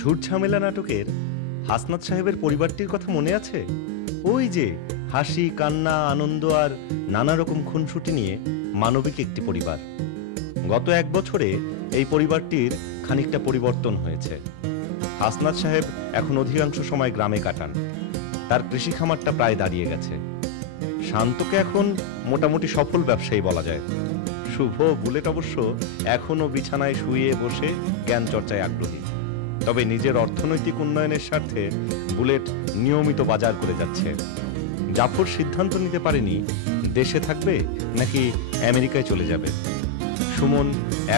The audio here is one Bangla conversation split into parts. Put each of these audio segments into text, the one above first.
ঝুট ঝামেলা নাটকের হাসনাত সাহেবের পরিবারটির কথা মনে আছে? ওই যে হাসি কান্না আনন্দ আর নানা রকম খুনসুটি নিয়ে মানবিক একটি পরিবার। গত 1 বছরে এই পরিবারটির খানিকটা পরিবর্তন হয়েছে। হাসনাত সাহেব এখন অধিকাংশ সময় গ্রামে কাটান। তার কৃষি খামারটা প্রায় দাঁড়িয়ে গেছে। শান্তকে এখন মোটামুটি সফল ব্যবসায়ী বলা যায়। শুভ বুলেট অবশ্য এখনো বিছানায় শুয়ে বসে জ্ঞান চর্চায় আগ্রহী। তবে নিজের অর্থনৈতিক উন্নয়নের স্বার্থে বুলেট নিয়মিত বাজার করে যাচ্ছে। জাফর সিদ্ধান্ত নিতে পারেনি দেশে থাকবে নাকি আমেরিকায় চলে যাবে। সুমন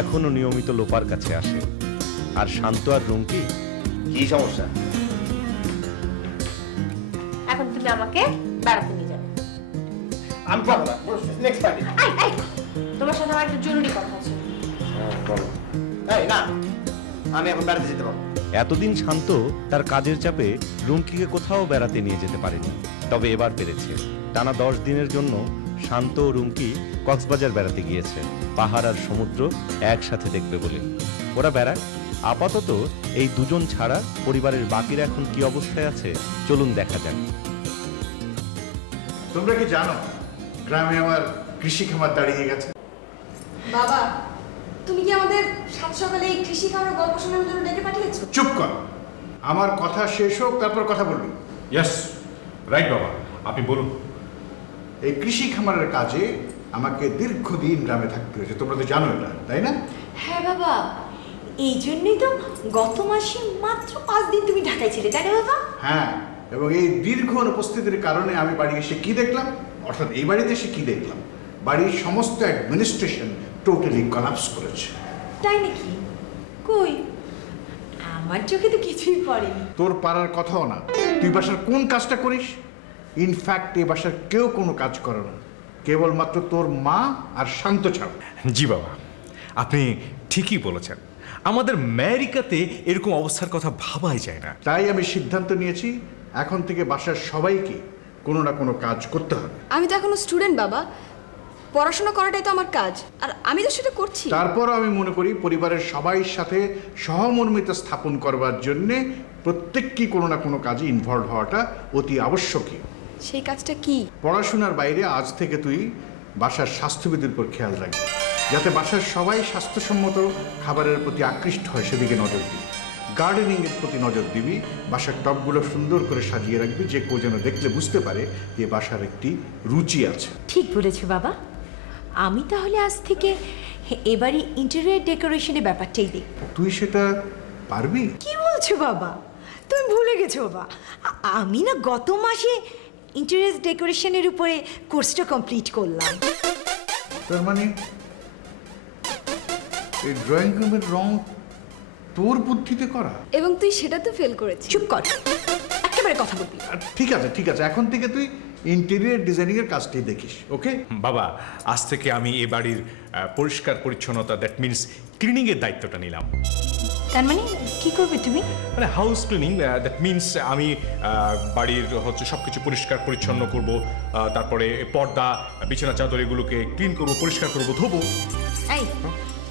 এখনো নিয়মিত লোপার কাছে আসে। আর শান্ত আর রুমকি, কি সমস্যা? এখন তুমি আমাকে বেড়াতে নিয়ে যাবে। আমি পারবো না, নেক্সট পার্টি। তোমার সাথে আমার একটা জরুরি কথা আছে। বলো। এই না, আমি এখন বেড়াতে যেতে পারবো। এতদিন শান্ত তার কাজের চাপে রুমকিকে কোথাও বেড়াতে নিয়ে যেতে পারেনি। তবে এবার পেরেছে। টানা 10 দিনের জন্য শান্ত ও রুমকি কক্সবাজার বেড়াতে গিয়েছে, পাহাড় আর সমুদ্র একসাথে দেখবে বলে। ওরা বেড়ায়। আপাতত এই দুজন ছাড়া পরিবারের বাকিরা এখন কি অবস্থায় আছে চলুন দেখা যাক। তোমরা কি জানো গ্রামে আমার কৃষি খামার দাঁড়িয়ে গেছে? বাবা, তুমি কি আমাদের সাত সকালে এই কৃষি খামারের গল্প শোনার জন্য ডেকে পাঠিয়েছো? চুপ কর, আমার কথা শেষ হোক তারপর কথা বলবি। ইয়েস রাইট বাবা, আপনি বলুন। এই কৃষি খামারের কাজে আমাকে দীর্ঘদিন গ্রামে থাকতে হয়েছে, তোমরা তো জানো এটা, তাই না? হ্যাঁ বাবা, এই জন্যই তো গত মাসে মাত্র 5 দিন তুমি ঢাকায় ছিলে, তাই না বাবা? হ্যাঁ, এবং এই দীর্ঘ অনুপস্থিতির কারণে আমি বাড়ি এসে কি দেখলাম, অর্থাৎ এই বাড়িতে এসে কি দেখলাম, বাড়ির সমস্ত অ্যাডমিনিস্ট্রেশন টোটালি কলাপস করেছে। তাই নাকি? কই, আমার চোখে তো কিছুই পড়েনি। তোর পারার কথাও না। তুই বাসার কোন কাজটা করিস? ইনফ্যাক্ট এই বাসার কেউ কোনো কাজ করে না, কেবলমাত্র তোর মা আর শান্ত ছাড়া। জি বাবা, আপনি ঠিকই বলেছেন। আমাদের আমেরিকাতে এরকম অবস্থার কথা ভাবাই যায় না। তাই আমি সিদ্ধান্ত নিয়েছি এখন থেকে বাসার সবাইকে কোনো না কোনো কাজ করতে হবে। আমি তো এখনো স্টুডেন্ট বাবা, পড়াশোনা করাটাই তো আমার কাজ, আর আমি তো সেটা করছি। তারপরও আমি মনে করি পরিবারের সবাই সাথে সহমর্মিতা স্থাপন করবার জন্যে প্রত্যেককেই কোনো না কোনো কাজে ইনভলভ হওয়াটা অতি আবশ্যকীয়। সেই কাজটা কি? পড়াশোনার বাইরে আজ থেকে তুই বাসার স্বাস্থ্যবিধির উপর খেয়াল রাখবি, যাতে বাসার সবাই স্বাস্থ্যসম্মত খাবারের প্রতি আকৃষ্ট হয় সেদিকে নজর দিবি। গার্ডেনিংয়ের প্রতি নজর দিবি, বাসার টবগুলো সুন্দর করে সাজিয়ে রাখবি, যে কেউ যেন দেখলে বুঝতে পারে যে বাসার একটি রুচি আছে। ঠিক বলেছো বাবা, আমি তাহলে আজ থেকে এবারে ইন্টেরিয়র ডেকোরেশনের ব্যাপারটাই দেখব। তুই সেটা পারবি? কি বলছো বাবা, তুমি ভুলে গেছো বাবা, আমি না গত মাসে ইন্টেরিয়র ডেকোরেশনের উপরে কোর্সটা কমপ্লিট করলাম। তার মানে এই ড্রয়িং রুমের রং তোর বুদ্ধিতে করা? এবং তুই সেটা তো ফেল করেছিস। চুপ কর, একেবারে কথা বলবি। ঠিক আছে ঠিক আছে, এখন থেকে তুই ইন্টেরিয়র ডিজাইনিং এর কাজটাই দেখিস, ওকে? বাবা, আজ থেকে আমি এ বাড়ির পরিষ্কার পরিচ্ছন্নতা, দ্যাট মিনস ক্লিনিং এর দায়িত্বটা নিলাম। তার মানে কি করবে তুমি? মানে হাউস ক্লিনিং, দ্যাট মিনস আমি বাড়ির হচ্ছে সব কিছু পরিষ্কার পরিচ্ছন্ন করব, তারপরে পর্দা বিছানা চাদর এগুলোকে ক্লিন করব, পরিষ্কার করব, ধোবো। এই,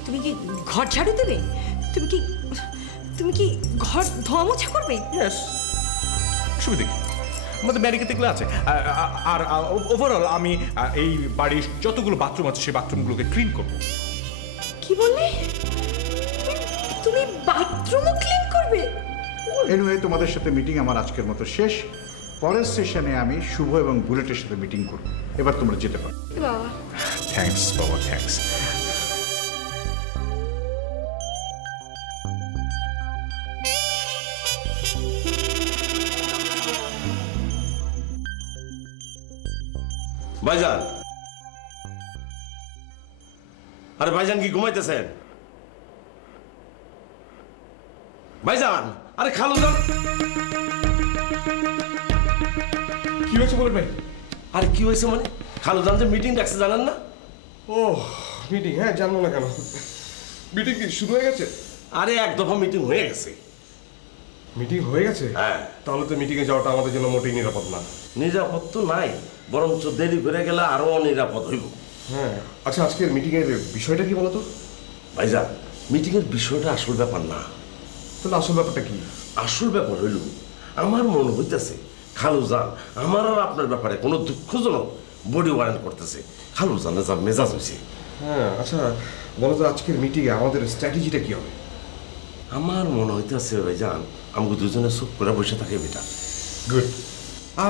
তুমি কি ঘর ঝাড়ু দেবে? তুমি কি ঘর ধোয়া মোছা করবে? ইয়েস, সুবিধা কি, আমাদের আমেরিকাতে এগুলো আছে। আর ওভারঅল আমি এই বাড়ির যতগুলো বাথরুম আছে সেই বাথরুমগুলোকে ক্লিন করবো। কি বললে? তুমি বাথরুমও ক্লিন করবে? এনিওয়ে, তোমাদের সাথে মিটিং আমার আজকের মতো শেষ। পরের সেশনে আমি শুভ এবং বুলেটের সাথে মিটিং করব। এবার তোমরা যেতে পারো। বাবা, থ্যাঙ্কস বাবা, থ্যাঙ্কস। ভাইজান, আরে ভাইজান কি ঘুমাইতেছেন? ভাইজান, আরে খালু যান। কি হয়েছে বলবেন ভাই? আরে কি হয়েছে মানে? খালু যান যে মিটিং ডাকছে জানেন না? ও মিটিং, হ্যাঁ জানবো না কেন? মিটিং কি শুরু হয়ে গেছে? আরে 1 দফা মিটিং হয়ে গেছে। মিটিং হয়ে গেছে? হ্যাঁ। তাহলে তো মিটিংয়ে যাওয়াটা আমাদের জন্য মোটেই নিরাপদ না। নিরাপদ তো নাই, বরঞ্চ দেরি করে গেলে আরো অনিরাপদ হইব। হ্যাঁ, আচ্ছা আজকের মিটিংয়ের বিষয়টা কি বলতো? ভাইজান, মিটিং এর বিষয়টা আসল ব্যাপার না। তাহলে আসল ব্যাপারটা কি? আসল ব্যাপার হইল আমার মনে হইতেছে খালুজান আমার আর আপনার ব্যাপারে কোনো দুঃখজনক বডি ওয়ারেন্ট করতেছে। খালুজানের যা মেজাজ হয়েছে। হ্যাঁ আচ্ছা বলো তো আজকের মিটিংয়ে আমাদের স্ট্র্যাটেজিটা কি হবে? আমার মনে হইতেছে ভাইজান আমাকে দুজনে চুপ করে বসে থাকে বেটা। গুড।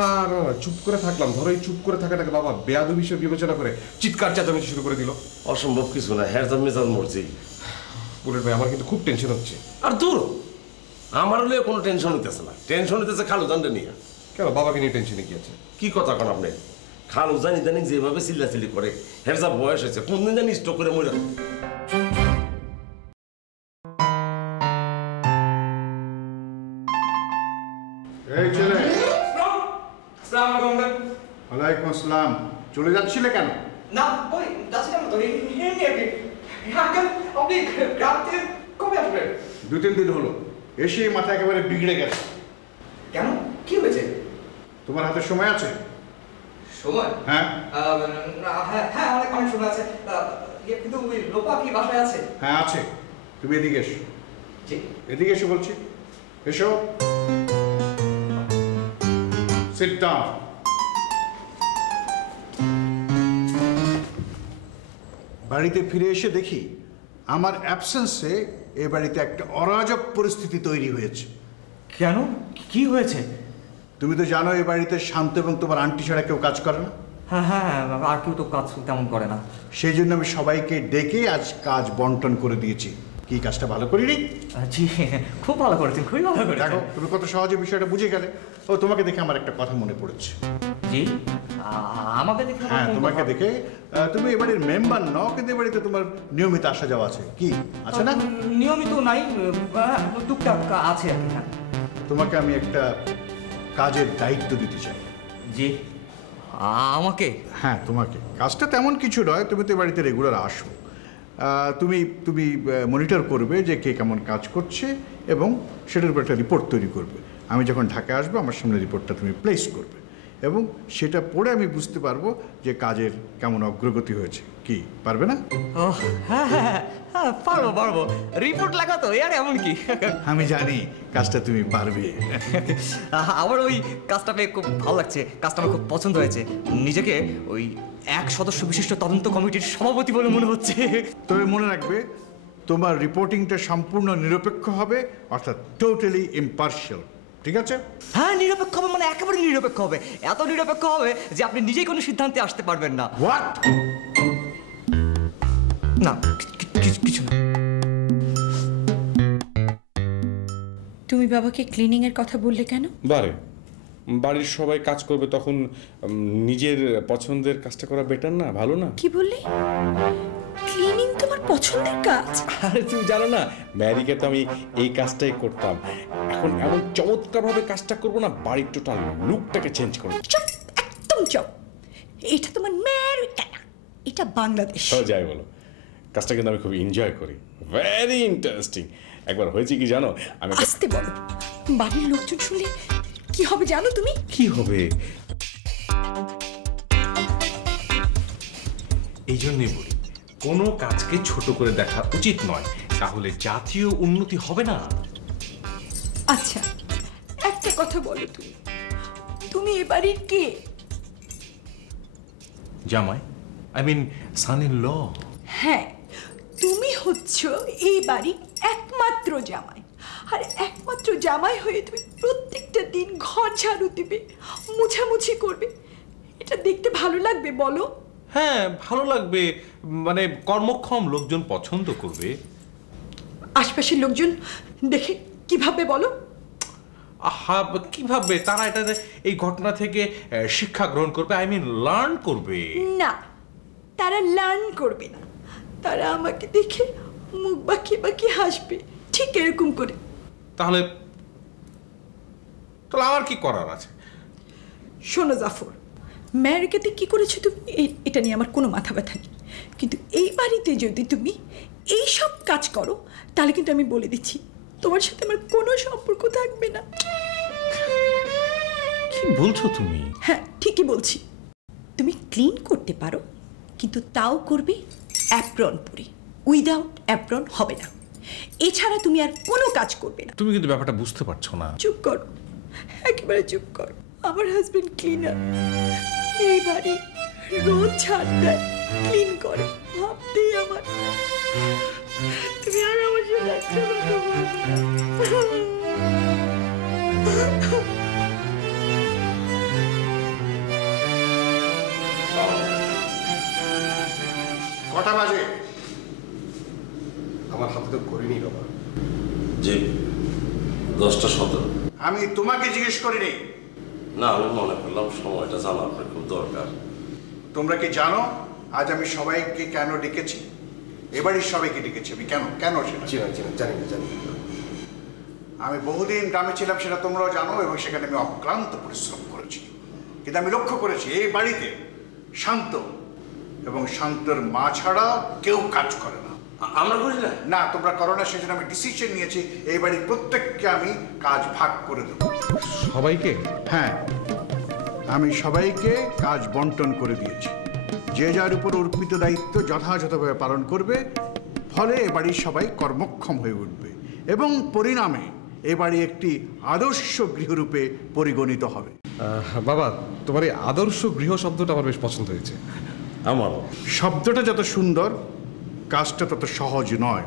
আর চুপ করে থাকলাম, ধরো এই চুপ করে থাকাটাকে বাবা বেয়াদবি হিসেবে বিবেচনা করে চিৎকার চেঁচামেচি শুরু করে দিল। অসম্ভব কিছু না, হ্যাঁ যা মেজাজ মরছি। বুলেট ভাই আমার কিন্তু খুব টেনশন হচ্ছে। আর দূর, আমার হলে কোনো টেনশন হইতেছে না, টেনশন হইতেছে খালুজানটা নিয়ে। কেন বাবাকে নিয়ে টেনশনে কি আছে? কি কথা কোন আপনি? খালুজান ইদানিং যেভাবে চিল্লাচিল্লি করে, হ্যাঁ যা বয়স হয়েছে, কোনদিন জানি স্ট্রোক করে মরে। এই ছেলে, ওয়ালাইকুম আসসালাম। চলে যাচ্ছিলে কেন? না ওই যাচ্ছিলাম তো এমনি আর কি। আঙ্কেল আপনি গ্রাম থেকে কবে আসবেন? 2-3 দিন হলো, এসে মাথা একেবারে বিগড়ে গেছে। কেন কি হয়েছে? তোমার হাতে সময় আছে? সময়? হ্যাঁ হ্যাঁ হ্যাঁ অনেক সময় আছে, কিন্তু ওই লোপা কি বাসায় আছে? হ্যাঁ আছে। তুমি এদিকে এসো। জি এদিকে এসো বলছি, এসো। Sit down. বাড়িতে ফিরে এসে দেখি আমার অ্যাবসেন্সে এ বাড়িতে একটা অরাজক পরিস্থিতি তৈরি হয়েছে। কেন কি হয়েছে? তুমি তো জানো এই বাড়িতে শান্ত এবং তোমার আন্টি ছাড়া কেউ কাজ করে না। হ্যাঁ হ্যাঁ আর কেউ তো কাজ তেমন করে না। সেই জন্য আমি সবাইকে ডেকে আজ কাজ বন্টন করে দিয়েছি। কি কাজটা ভালো করিনি? জি খুব ভালো করেছেন, খুবই ভালো করেছেন। দেখো তুমি কত সহজে বিষয়টা বুঝে গেলে। ও তোমাকে দেখে আমার একটা কথা মনে পড়েছে। জি আমাকে দেখে? হ্যাঁ তোমাকে দেখে। তুমি এ বাড়ির মেম্বার নও, কিন্তু এ বাড়িতে তোমার নিয়মিত আসা যাওয়া আছে, কি আছে না? নিয়মিত নাই, টুকটাক আছে আর কি। হ্যাঁ তোমাকে আমি একটা কাজের দায়িত্ব দিতে চাই। জি আমাকে? হ্যাঁ তোমাকে। কাজটা তেমন কিছু নয়, তুমি তো এ বাড়িতে রেগুলার আসো। তুমি তুমি মনিটর করবে যে কে কেমন কাজ করছে এবং সেটার উপর একটা রিপোর্ট তৈরি করবে। আমি যখন ঢাকায় আসবো আমার সামনে রিপোর্টটা তুমি প্লেস করবে এবং সেটা পড়ে আমি বুঝতে পারবো যে কাজের কেমন অগ্রগতি হয়েছে। কি পারবে না? হ্যাঁ হ্যাঁ হ্যাঁ পারবো পারবো। রিপোর্ট লেখা তো আর এমন কি? আমি জানি কাজটা তুমি পারবে। আমার ওই কাজটা পেয়ে খুব ভালো লাগছে, কাজটা আমার খুব পছন্দ হয়েছে। নিজেকে ওই 1 সদস্য বিশিষ্ট তদন্ত কমিটির সভাপতি বলে মনে হচ্ছে। তবে মনে রাখবে তোমার রিপোর্টিংটা সম্পূর্ণ নিরপেক্ষ হবে, অর্থাৎ টোটালি ইম্পার্শিয়াল। ঠিক আছে? হ্যাঁ নিরপেক্ষ হবে, মানে একেবারে নিরপেক্ষ হবে। এত নিরপেক্ষ হবে যে আপনি নিজেই কোনো সিদ্ধান্তে আসতে পারবেন না। হোয়াট? না কিছু না। তুমি বাবাকে ক্লিনিং এর কথা বললে কেন? বাড়ির সবাই কাজ করবে, তখন নিজের পছন্দের কাজটা করা বেটার না? ভালো না? কি বললে? ক্লিনিং তোমার পছন্দের কাজ? আরে তুমি জানো না, ম্যারিকে তো আমি এই কাজটাই করতাম। এখন এমন চমৎকারভাবে কাজটা করবো না, বাড়ির টোটাল লুকটাকে চেঞ্জ করবো। চুপ, একদম চুপ। এটা তোমার আমেরিকা না, এটা বাংলাদেশ। যাই বলো, কাজটা কিন্তু আমি খুব এনজয় করি, ভেরি ইন্টারেস্টিং। একবার হয়েছে কি জানো, আমি আসতে বলো, বাড়ির লোকজন শুনলে কি হবে জানো তুমি? কি হবে? এই জন্যই বলি কোনো কাজকে ছোট করে দেখা উচিত নয়, তাহলে জাতীয় উন্নতি হবে না। আচ্ছা একটা কথা বলো, তুমি এ বাড়ির কে? জামাই, I mean San in law. হ্যাঁ, তুমি হচ্ছ এই বাড়ির একমাত্র জামাই। আর একমাত্র জামাই হয়ে তুমি প্রত্যেকটা দিন ঘর ঝাড়ু দিবে, মোছামুছি করবে। এটা দেখতে ভালো লাগবে বলো? হ্যাঁ ভালো লাগবে, মানে কর্মক্ষম লোকজন পছন্দ করবে। আশপাশের লোকজন দেখে কিভাবে বলো? আহা, কিভাবে? তারা এটা এই ঘটনা থেকে শিক্ষা গ্রহণ করবে, আই মিন লার্ন করবে। না, তারা লার্ন করবে না, তারা আমাকে দেখে মুখ বাঁকিয়ে বাঁকিয়ে হাসবে, ঠিক এরকম করে। তাহলে আমার কি করার আছে? শোনো জাফর, আমেরিকাতে কি করেছো তুমি এটা নিয়ে আমার কোনো মাথা ব্যথা নেই, কিন্তু এই বাড়িতে যদি তুমি এই সব কাজ করো তাহলে কিন্তু আমি বলে দিচ্ছি তোমার সাথে আমার কোনো সম্পর্ক থাকবে না। কি বলছো তুমি? হ্যাঁ ঠিকই বলছি। তুমি ক্লিন করতে পারো, কিন্তু তাও করবে অ্যাপ্রন পরে, উইদাউট অ্যাপ্রন হবে না। এছাড়া তুমি আর কোনো কাজ করবে না। তুমি কিন্তু ব্যাপারটা বুঝতে পারছো না। চুপ করো, একেবারে চুপ করো। আমার হাজবেন্ড ক্লিনার, এই বাড়ি রোজ ঝাড় দেয়, ক্লিন করে। ভাবতেই আমার, তুমি আর আমার সাথে একটা কথা বলবে না। কটা বাজে? আমার হাতে তো করিনি বাবা। জি 10:17। আমি তোমাকে জিজ্ঞেস করিনি। না, আমি মনে করলাম সময়টা জানা আপনার খুব দরকার। তোমরা কি জানো আজ আমি সবাইকে কেন ডেকেছি? এবারই সবাইকে ডেকেছি আমি কেন কেন সেটা জানি না। আমি বহুদিন গ্রামে ছিলাম, সেটা তোমরাও জানো, এবং সেখানে আমি অক্লান্ত পরিশ্রম করেছি। কিন্তু আমি লক্ষ্য করেছি এই বাড়িতে শান্ত এবং শান্তর মা ছাড়া কেউ কাজ করে না। আমরা করি না? না, তোমরা করো না, সেজন্য আমি ডিসিশন নিয়েছি এই বাড়ির প্রত্যেককে আমি কাজ ভাগ করে দেবো। সবাইকে? হ্যাঁ, আমি সবাইকে কাজ বন্টন করে দিয়েছি। যে যার উপর অর্পিত দায়িত্ব যথাযথভাবে পালন করবে, ফলে এ বাড়ির সবাই কর্মক্ষম হয়ে উঠবে এবং পরিণামে এ বাড়ি একটি আদর্শ গৃহরূপে পরিগণিত হবে। বাবা, তোমার এই আদর্শ গৃহ শব্দটা আমার বেশ পছন্দ হয়েছে। আমারও। শব্দটা যত সুন্দর, কাজটা তত সহজ নয়।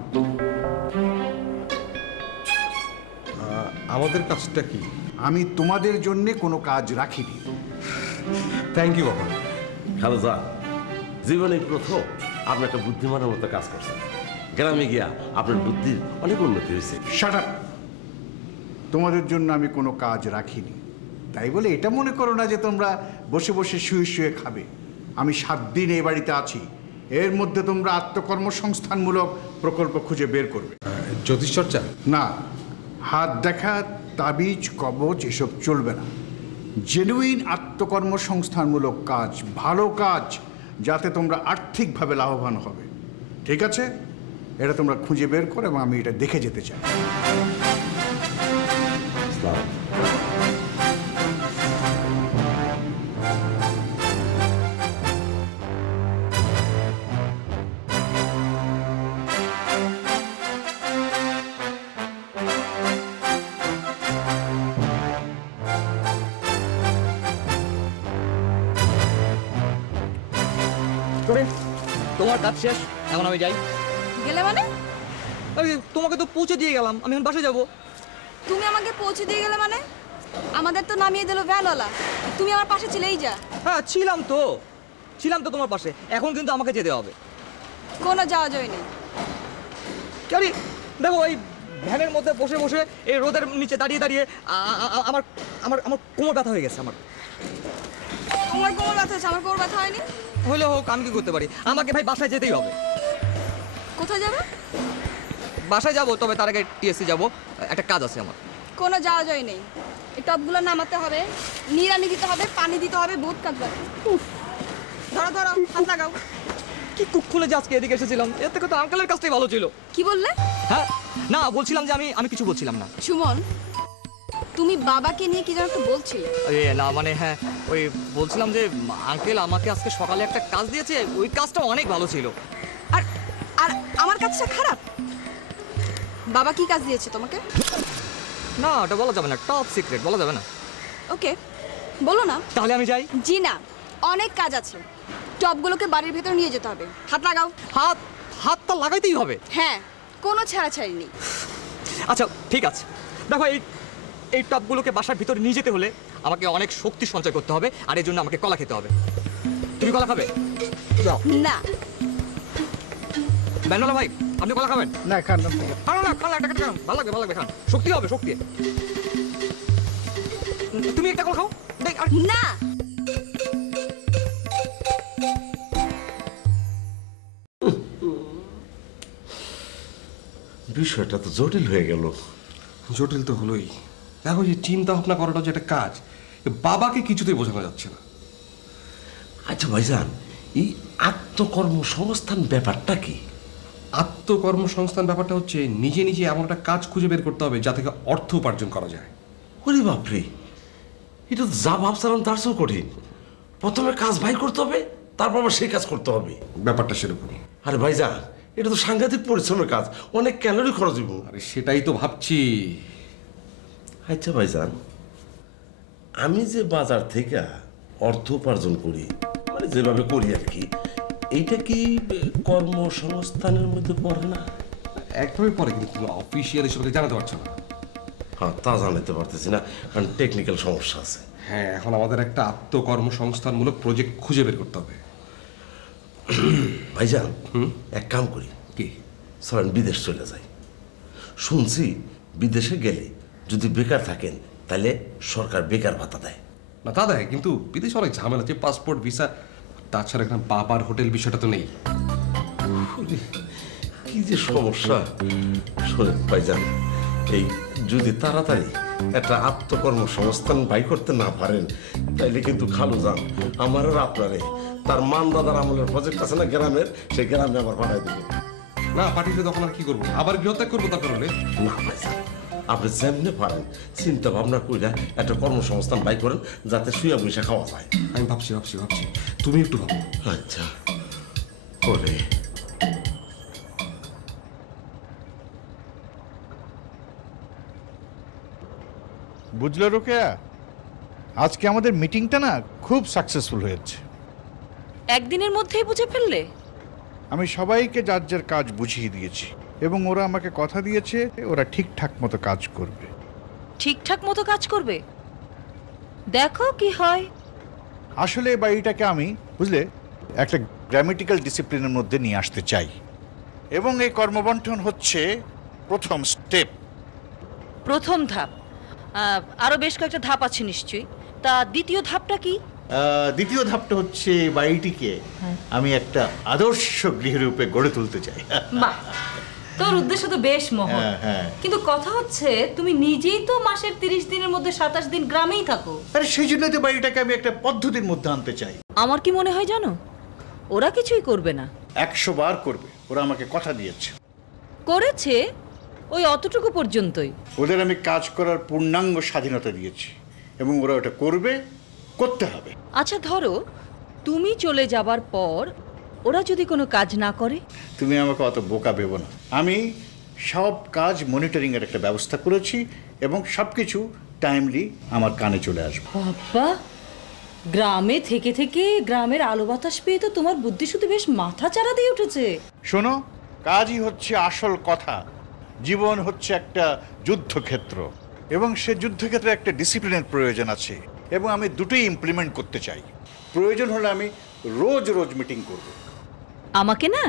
আমাদের কাজটা কি? আমি তোমাদের জন্য কোনো কাজ রাখিনি। থ্যাংক ইউ বাবা। খালুজা, জীবনে প্রথম আপনি একটা বুদ্ধিমানের মতো কাজ করছেন। গ্রামে গিয়া আপনার বুদ্ধির অনেক উন্নতি হয়েছে। Shut up! তোমাদের জন্য আমি কোনো কাজ রাখিনি, তাই বলে এটা মনে করো না যে তোমরা বসে বসে শুয়ে শুয়ে খাবে। আমি 7 দিন এই বাড়িতে আছি, এর মধ্যে তোমরা আত্মকর্মসংস্থানমূলক প্রকল্প খুঁজে বের করবে। জ্যোতিষচর্চা? না, হাত দেখা, তাবিজ, কবচ এসব চলবে না। জেনুইন আত্মকর্মসংস্থানমূলক কাজ, ভালো কাজ, যাতে তোমরা আর্থিকভাবে লাভবান হবে। ঠিক আছে? এটা তোমরা খুঁজে বের করো এবং আমি এটা দেখে যেতে চাই। তোমার কাজ শেষ, এখন আমি যাই। গেলে মানে? তোমাকে তো পৌঁছে দিয়ে গেলাম, আমি এখন বাসায় যাবো। তুমি আমাকে পৌঁছে দিয়ে গেলে মানে? আমাদের তো নামিয়ে দিল ভ্যানওয়ালা, তুমি আমার পাশে ছিলেই যা। হ্যাঁ ছিলাম তো তোমার পাশে, এখন কিন্তু আমাকে যেতে হবে। কোনো যাওয়া যায় নেই। আরে দেখো, এই ভ্যানের মধ্যে বসে বসে এই রোদের নিচে দাঁড়িয়ে দাঁড়িয়ে আমার আমার আমার কোমর ব্যথা হয়ে গেছে। তোমার কোমর ব্যথা হচ্ছে, আমার কোমর ব্যথা হয়নি। হলে হোক, আমি কি করতে পারি? আমাকে ভাই বাসায় যেতেই হবে। কোথায় যাবে? বাসায় যাবো, তবে তার আগে টিএসসি যাবো, একটা কাজ আছে আমার। কোনো যাওয়া যায় নেই। এই টপগুলো নামাতে হবে, নিড়ানি দিতে হবে, পানি দিতে হবে, বহুত কাজ বাকি। ধরো ধরো, হাত লাগাও। কি কুক্ষুলে যে আজকে এদিকে এসেছিলাম, এর থেকে তো আঙ্কেলের কাজটাই ভালো ছিল। কি বললে? হ্যাঁ না, বলছিলাম যে আমি কিছু বলছিলাম না। সুমন, তুমি বাবাকে নিয়ে কি যেন একটু বলছিলে? না মানে হ্যাঁ, ওই বলছিলাম যে আঙ্কেল আমাকে আজকে সকালে একটা কাজ দিয়েছে, ওই কাজটা অনেক ভালো ছিল। আর আর আমার কাজটা খারাপ? বাবা কি কাজ দিয়েছে তোমাকে? না, ওটা বলা যাবে না, টপ সিক্রেট, বলা যাবে না। ওকে, বলো না। তাহলে আমি যাই? জি না, অনেক কাজ আছে। টপগুলোকে বাড়ির ভেতর নিয়ে যেতে হবে। হাত লাগাও। হাতটা লাগাইতেই হবে? হ্যাঁ, কোনো ছাড়াছাড়ি নেই। আচ্ছা ঠিক আছে, দেখো এই টপগুলোকে বাসার ভিতরে নিয়ে যেতে হলে আমাকে অনেক শক্তি সঞ্চয় করতে হবে, আর এই জন্য আমাকে কলা খেতে হবে। তুমি কলা খাবে? না। ব্যানওয়ালা ভাই, আপনি কলা খাবেন? না, খান না। খান, একটা খান, ভালো লাগবে খান, শক্তি হবে, শক্তি। তুমি একটা কলা খাও। না। বিষয়টা তো জটিল হয়ে গেল। জটিল তো হলোই। দেখো, যে চিন্তা ভাবনা করাটা যে একটা কাজ, বাবাকে কিছুতেই বোঝানো যাচ্ছে না। আচ্ছা ভাইজান, এই আত্মকর্মসংস্থান ব্যাপারটা কি? আত্মকর্মসংস্থান ব্যাপারটা হচ্ছে নিজে নিজে এমন একটা কাজ খুঁজে বের করতে হবে যা থেকে অর্থ উপার্জন করা যায়। ওরে বাপরে, এটা তো যা ভাবছিলাম তার চেয়েও কঠিন। প্রথমে কাজ ভাই করতে হবে, তারপর আবার সেই কাজ করতে হবে। ব্যাপারটা সেরকমই। আরে ভাইজান, এটা তো সাংঘাতিক পরিশ্রমের কাজ, অনেক ক্যালোরি খরচ হইব। আরে সেটাই তো ভাবছি। আচ্ছা ভাইজান, আমি যে বাজার থেকে অর্থ উপার্জন করি, মানে যেভাবে করি আর কি, এইটা কি কর্মসংস্থানের মধ্যে পড়ে না? একভাবে পরে, কিন্তু তুমি অফিসিয়ালি সবাইকে জানাতে পারছো না। হ্যাঁ, তা জানাতে পারতেছি না, কারণ টেকনিক্যাল সমস্যা আছে। হ্যাঁ, এখন আমাদের একটা আত্মকর্মসংস্থানমূলক প্রজেক্ট খুঁজে বের করতে হবে। ভাইজান, এক কাম করি, কি? চলেন বিদেশ চলে যাই। শুনছি বিদেশে গেলে যদি বেকার থাকেন তাহলে সরকার বেকার ভাতা দেয়। না তা দেয়, কিন্তু বিদেশে অনেক ঝামেলা আছে, পাসপোর্ট, ভিসা, তাছাড়া এখানে বাবার হোটেল বিষয়টা তো নেই। কি যে সমস্যা! শোনেন ভাইজান, এই যদি তাড়াতাড়ি একটা আত্মকর্মসংস্থান বাই করতে না পারেন তাইলে কিন্তু খালু যান আমার আর আপনারে তার মান দাদার আমলের প্রজেক্ট আছে না গ্রামের, সেই গ্রামে আবার পাঠাই দেবে। না পাঠিয়ে তখন আর কি করবো? আবার গৃহত্যাগ করবো দরকার হলে? না ভাইজান, আপনি যেমনি পারেন চিন্তা ভাবনা কইরা একটা কর্মসংস্থান বাই করেন, যাতে শুয়ে বসে খাওয়া যায়। আমি ভাবছি, তুমি একটু ভাবো। আচ্ছা ওরে, বুঝলে রোকেয়া, আজকে আমাদের মিটিংটা না খুব সাকসেসফুল হয়েছে। একদিনের মধ্যেই বুঝে ফেললে? আমি সবাইকে যার যার কাজ বুঝিয়ে দিয়েছি এবং ওরা আমাকে কথা দিয়েছে ওরা ঠিকঠাক মতো কাজ করবে। ঠিকঠাক মতো কাজ করবে? দেখো কি হয়। আসলে বাড়িটাকে আমি, বুঝলে, একটা গ্রামেটিক্যাল ডিসিপ্লিনের মধ্যে নিয়ে আসতে চাই এবং এই কর্মবন্টন হচ্ছে প্রথম স্টেপ, প্রথম ধাপ। আরো বেশ কয়েকটা ধাপ আছে নিশ্চয়ই। তা দ্বিতীয় ধাপটা কি? দ্বিতীয় ধাপটা হচ্ছে বাড়িটিকে আমি একটা আদর্শ গৃহরূপে গড়ে তুলতে চাই। বাহ, তোর উদ্দেশ্য তো বেশ মহৎ। কিন্তু কথা হচ্ছে তুমি নিজেই তো মাসের 30 দিনের মধ্যে 27 দিন গ্রামেই থাকো। আরে সেই জন্যই তো বাড়িটাকে আমি একটা পদ্ধতির মধ্যে আনতে চাই। আমার কি মনে হয় জানো, ওরা কিছুই করবে না। 100 বার করবে, ওরা আমাকে কথা দিয়েছে। করেছে ওই অতটুকু পর্যন্তই। ওদের আমি কাজ করার পূর্ণাঙ্গ স্বাধীনতা দিয়েছি এবং ওরা ওটা করবে, করতে হবে। আচ্ছা ধরো তুমি চলে যাবার পর ওরা যদি কোনো কাজ না করে? তুমি আমাকে অত বোকা ভেবো না। আমি সব কাজ মনিটরিং এর একটা ব্যবস্থা করেছি এবং সবকিছু টাইমলি আমার কানে চলে আসবে। বাবা, গ্রামে থেকে থেকে গ্রামের আলো বাতাস পেয়ে তো তোমার বুদ্ধি শুধু বেশ মাথা চারা দিয়ে উঠেছে। শোনো, কাজই হচ্ছে আসল কথা। জীবন হচ্ছে একটা যুদ্ধক্ষেত্র এবং সে যুদ্ধক্ষেত্রে একটা ডিসিপ্লিনের প্রয়োজন আছে এবং আমি দুটোই ইমপ্লিমেন্ট করতে চাই। প্রয়োজন হলে আমি রোজ রোজ মিটিং করব। আমাকে না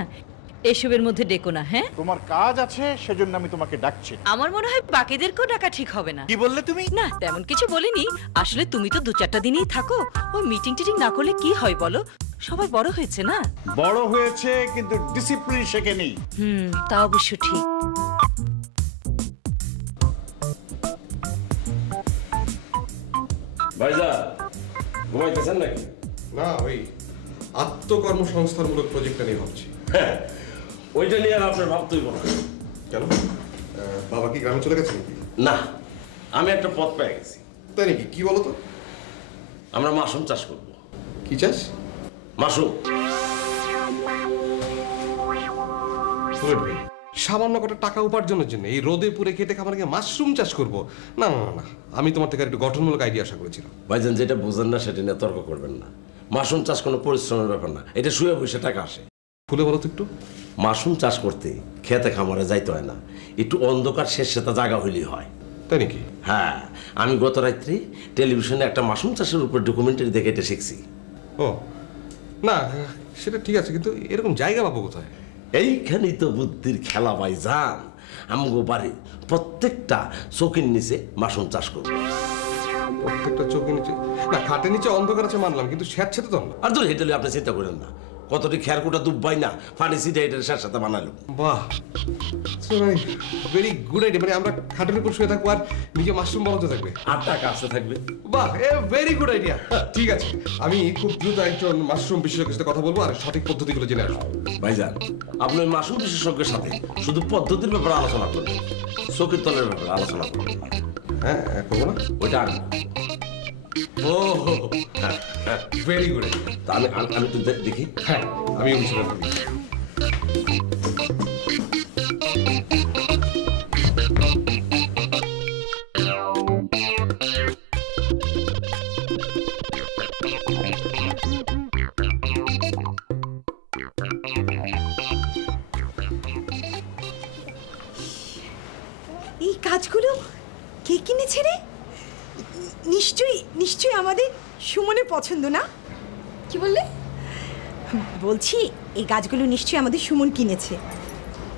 এসবের মধ্যে ডেকো না। হ্যাঁ, তোমার কাজ আছে সেজন্য আমি তোমাকে ডাকছি। আমার মনে হয় বাকিদেরকেও ডাকা ঠিক হবে না। কি বললে তুমি? না তেমন কিছু বলিনি। আসলে তুমি তো 2-4টা দিনই থাকো। ওই মিটিং টিটিং না করলে কি হয় বলো? সবাই বড় হয়েছে না? বড় হয়েছে কিন্তু ডিসিপ্লিন শেখেনি। তা অবশ্য ঠিক। ভাইজা ঘুমাইতেছেন নাকি? না, ওই আত্মকর্মসংস্থানমূলক প্রজেক্টটা নিয়ে ভাবছি। হ্যাঁ, ওইটা নিয়ে আর আপনার ভাবতেই বলো। কেন, বাবা কি গ্রামে চলে গেছে নাকি? না, আমি একটা পথ পেয়ে গেছি। তাই নাকি? কি বলো তো? আমরা মাশরুম চাষ করব। কি চাষ? মাশরুম। সামান্য কটা টাকা উপার্জনের জন্য এই রোদে পুরে খেটে খাবার গিয়ে মাশরুম চাষ করবো? না না না, আমি তোমার থেকে একটু গঠনমূলক আইডিয়া আশা করেছিলাম। ভাইজান, যেটা বুঝেন না সেটা নিয়ে তর্ক করবেন না। মাশরুম চাষ কোনো পরিশ্রমের ব্যাপার না, এটা শুয়ে বসে টাকা আসে। খুলে বলো তো একটু। মাশরুম চাষ করতে খেতে খামারে যাইতে হয় না, একটু অন্ধকার শেষ সেটা জায়গা হইলেই হয়। তাই নাকি? হ্যাঁ, আমি গত রাত্রি টেলিভিশনে একটা মাশরুম চাষের উপর ডকুমেন্টারি দেখে এটা শিখছি। ও না, সেটা ঠিক আছে, কিন্তু এরকম জায়গা পাবো কোথায়? এইখানেই তো বুদ্ধির খেলা ভাইজান। আমগো বাড়ি প্রত্যেকটা চোখের নিচে মাশরুম চাষ করবো। প্রত্যেকটা চোখের নিচে? না, খাটের নিচে অন্ধকার আছে মানলাম, কিন্তু স্যাঁতসেঁতে তো না। আর ধরে হেঁটে আপনি চিন্তা করেন না, কতটি খেয়ারকুটা দুব্বাই না পানি সিটে এটার সাথে বানালো। বাহ, ভেরি গুড আইডিয়া। মানে আমরা খাটের উপর শুয়ে থাকবো আর নিজে মাশরুম বানাতে থাকবে আর টাকা আসতে থাকবে। বাহ, এ ভেরি গুড আইডিয়া। ঠিক আছে, আমি খুব দ্রুত একজন মাশরুম বিশেষজ্ঞের সাথে কথা বলবো আর সঠিক পদ্ধতিগুলো জেনে আসবো। ভাইজান, আপনি ওই মাশরুম বিশেষজ্ঞের সাথে শুধু পদ্ধতির ব্যাপারে আলোচনা করবেন, চোখের তলের ব্যাপারে আলোচনা করবেন না। হ্যাঁ, করবো না? ওইটা আমি। ও ভেরি গুড। আমি তো দেখি। হ্যাঁ, আমি গাছগুলো কে কিনেছে রে? নিশ্চয়ই আমাদের সুমনের পছন্দ না? কি বললি? বলছি এই গাছগুলো নিশ্চয়ই আমাদের সুমন কিনেছে।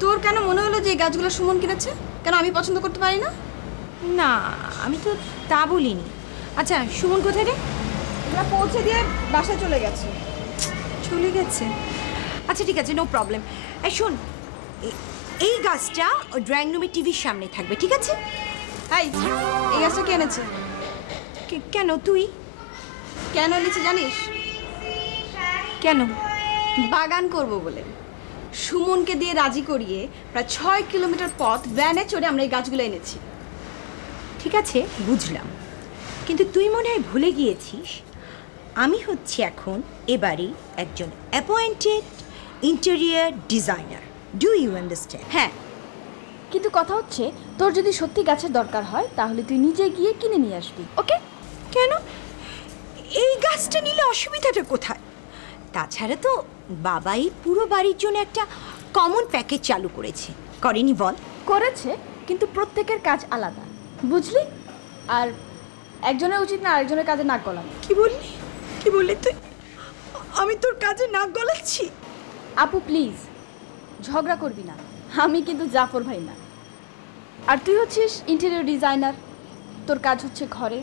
তোর কেন মনে হলো যে এই গাছগুলো সুমন কিনেছে? কেন আমি পছন্দ করতে পারি না? না, আমি তো তা বলিনি। আচ্ছা, সুমন কোথায় রে? ওরা পৌঁছে দিয়ে বাসায় চলে গেছে। চলে গেছে? আচ্ছা ঠিক আছে, নো প্রবলেম। এই শোন, এই গাছটা ড্রয়িং রুমে টিভির সামনে থাকবে, ঠিক আছে? এই গাছটা কে এনেছে? কেন তুই কেন এনেছে জানিস? কেন? বাগান করব বলে। সুমনকে দিয়ে রাজি করিয়ে প্রায় 6 কিলোমিটার পথ ভ্যানে চড়ে আমরা এই গাছগুলো এনেছি। ঠিক আছে, বুঝলাম, কিন্তু তুই মনে হয় ভুলে গিয়েছিস আমি হচ্ছি এখন এবারই একজন appointed interior designer. Do you understand? হ্যাঁ, কিন্তু কথা হচ্ছে তোর যদি সত্যি গাছের দরকার হয় তাহলে তুই নিজে গিয়ে কিনে নিয়ে আসবি, ওকে? কেন? এই গাছটা নিলে অসুবিধাটা কোথায়? তাছাড়া তো বাবাই পুরো বাড়ির জন্য একটা কমন প্যাকেজ চালু করেছে, করেনি বল? করেছে, কিন্তু প্রত্যেকের কাজ আলাদা, বুঝলি? আর একজনের উচিত না আরেকজনের কাজে নাক গলানো। কি বললি তুই? আমি তোর কাজে নাক গলাচ্ছি? আপু প্লিজ ঝগড়া করবি না, আমি কিন্তু জাফর ভাই না। আর তুই হচ্ছিস ইন্টেরিয়র ডিজাইনার, তোর কাজ হচ্ছে ঘরে,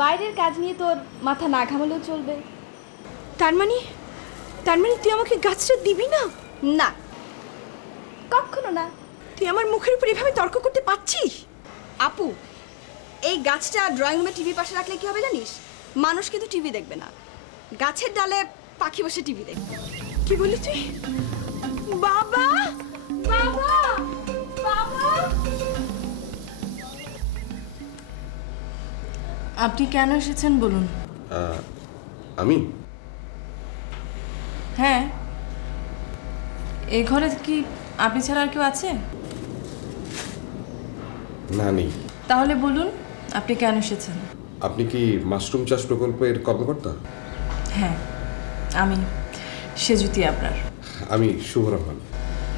বাইরের কাজ নিয়ে তোর মাথা না ঘামালেও চলবে। তার মানে তুই আমাকে গাছটা দিবি না? না, কখনো না। তুই আমার মুখের উপর এভাবে তর্ক করতে পারছিস? আপু, এই গাছটা ড্রয়িং রুমে টিভি পাশে রাখলে কি হবে জানিস? মানুষ কিন্তু টিভি দেখবে না, গাছের ডালে পাখি বসে টিভি দেখবে। কি বলি তুই? বাবা, বাবা, বাবা! আপনি কেন এসেছেন বলুন? আমি হ্যাঁ, এই ঘরে কি আপনি ছাড়া আর কেউ আছে? না, নেই। তাহলে বলুন আপনি কেন এসেছেন? আপনি কি মাশরুম চাষ প্রকল্পের কর্মকর্তা? হ্যাঁ, আমি সেজুতি আপনার। আমি শুভ রহমান।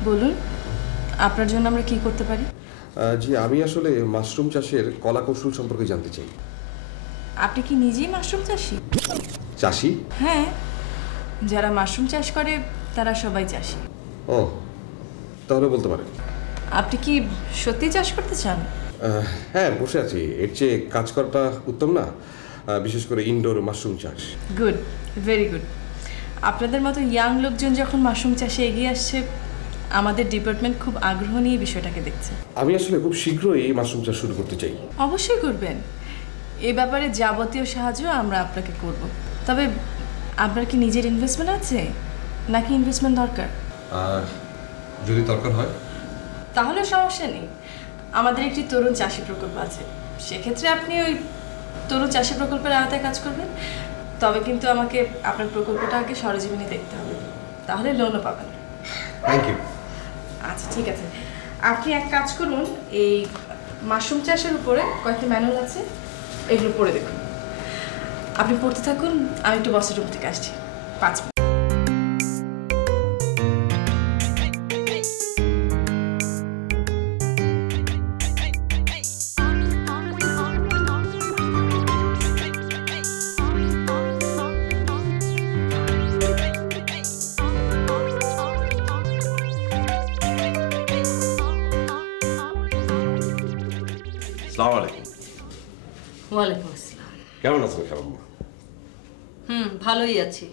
বলুন আপনার জন্য আমরা কি করতে পারি? জি, আমি আসলে মাশরুম চাষের কলা কৌশল সম্পর্কে জানতে চাই। আপনি কি নিজেই মাশরুম চাষি? চাষি? হ্যাঁ, যারা মাশরুম চাষ করে তারা সবাই চাষি। ও, তাহলে বলতে পারেন। আপনি কি সত্যি চাষ করতে চান? হ্যাঁ, বসে আছি। এর চেয়ে কাজ করাটা উত্তম না? বিশেষ করে ইনডোর মাশরুম চাষ। Good, very good. আপনাদের মতো ইয়াং লোকজন যখন মাশরুম চাষে এগিয়ে আসছে, আমাদের ডিপার্টমেন্ট খুব আগ্রহ নিয়ে বিষয়টাকে দেখছে। আমি আসলে খুব শীঘ্রই এই মাশরুম চাষ শুরু করতে চাই। অবশ্যই করবেন। এই ব্যাপারে যাবতীয় সাহায্য আমরা আপনাকে করব। তবে আপনার কি নিজের ইনভেস্টমেন্ট আছে নাকি ইনভেস্টমেন্ট দরকার? যদি দরকার হয় তাহলে সমস্যা নেই, আমাদের একটি তরুণ চাষি প্রকল্প আছে, সেক্ষেত্রে আপনি ওই তরুণ চাষি প্রকল্পের আওতায় কাজ করবেন। তবে কিন্তু আমাকে আপনার প্রকল্পটা আগে সরেজমিনে দেখতে হবে, তাহলে লোনও পাবেন। Thank you. আচ্ছা ঠিক আছে, আপনি এক কাজ করুন, এই মাশরুম চাষের উপরে কয়েকটা ম্যানুয়াল আছে, এগুলো পড়ে দেখুন। আপনি পড়তে থাকুন, আমি একটু বসের রুম থেকে আসছি, 5 মিনিট। আসসালামু আলাইকুম। ওয়ালাইকুম আসসালাম। কেমন আছেন খালাম্মা? ভালোই আছি।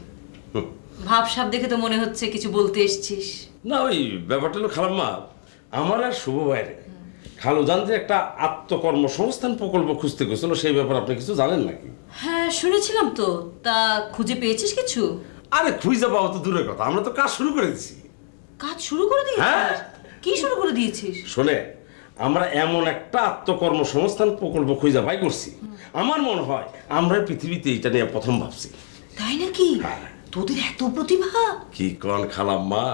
ভাবসাব দেখে তো মনে হচ্ছে কিছু বলতে এসেছিস। না, ওই ব্যাপারটা হলো খালাম্মা, আমার আর শুভ ভাইয়ের খালু জানতে একটা আত্মকর্মসংস্থান প্রকল্প খুঁজতে গেছিল, সেই ব্যাপারে আপনি কিছু জানেন নাকি? হ্যাঁ শুনেছিলাম তো, তা খুঁজে পেয়েছিস কিছু? আরে খুঁজে পাওয়া তো দূরের কথা, আমরা তো কাজ শুরু করে দিয়েছি। কাজ শুরু করে দিয়েছিস? হ্যাঁ। কি শুরু করে দিয়েছিস? শোনে, আমরা এমন একটা আত্মকর্মসংস্থান প্রকল্প খুঁজে বাই করছি, আমার মনে হয় আমরা পৃথিবীতে এটা নিয়ে প্রথম ভাবছি। তাই নাকি? তোদের এত প্রতিভা! কি কন খালাম্মা,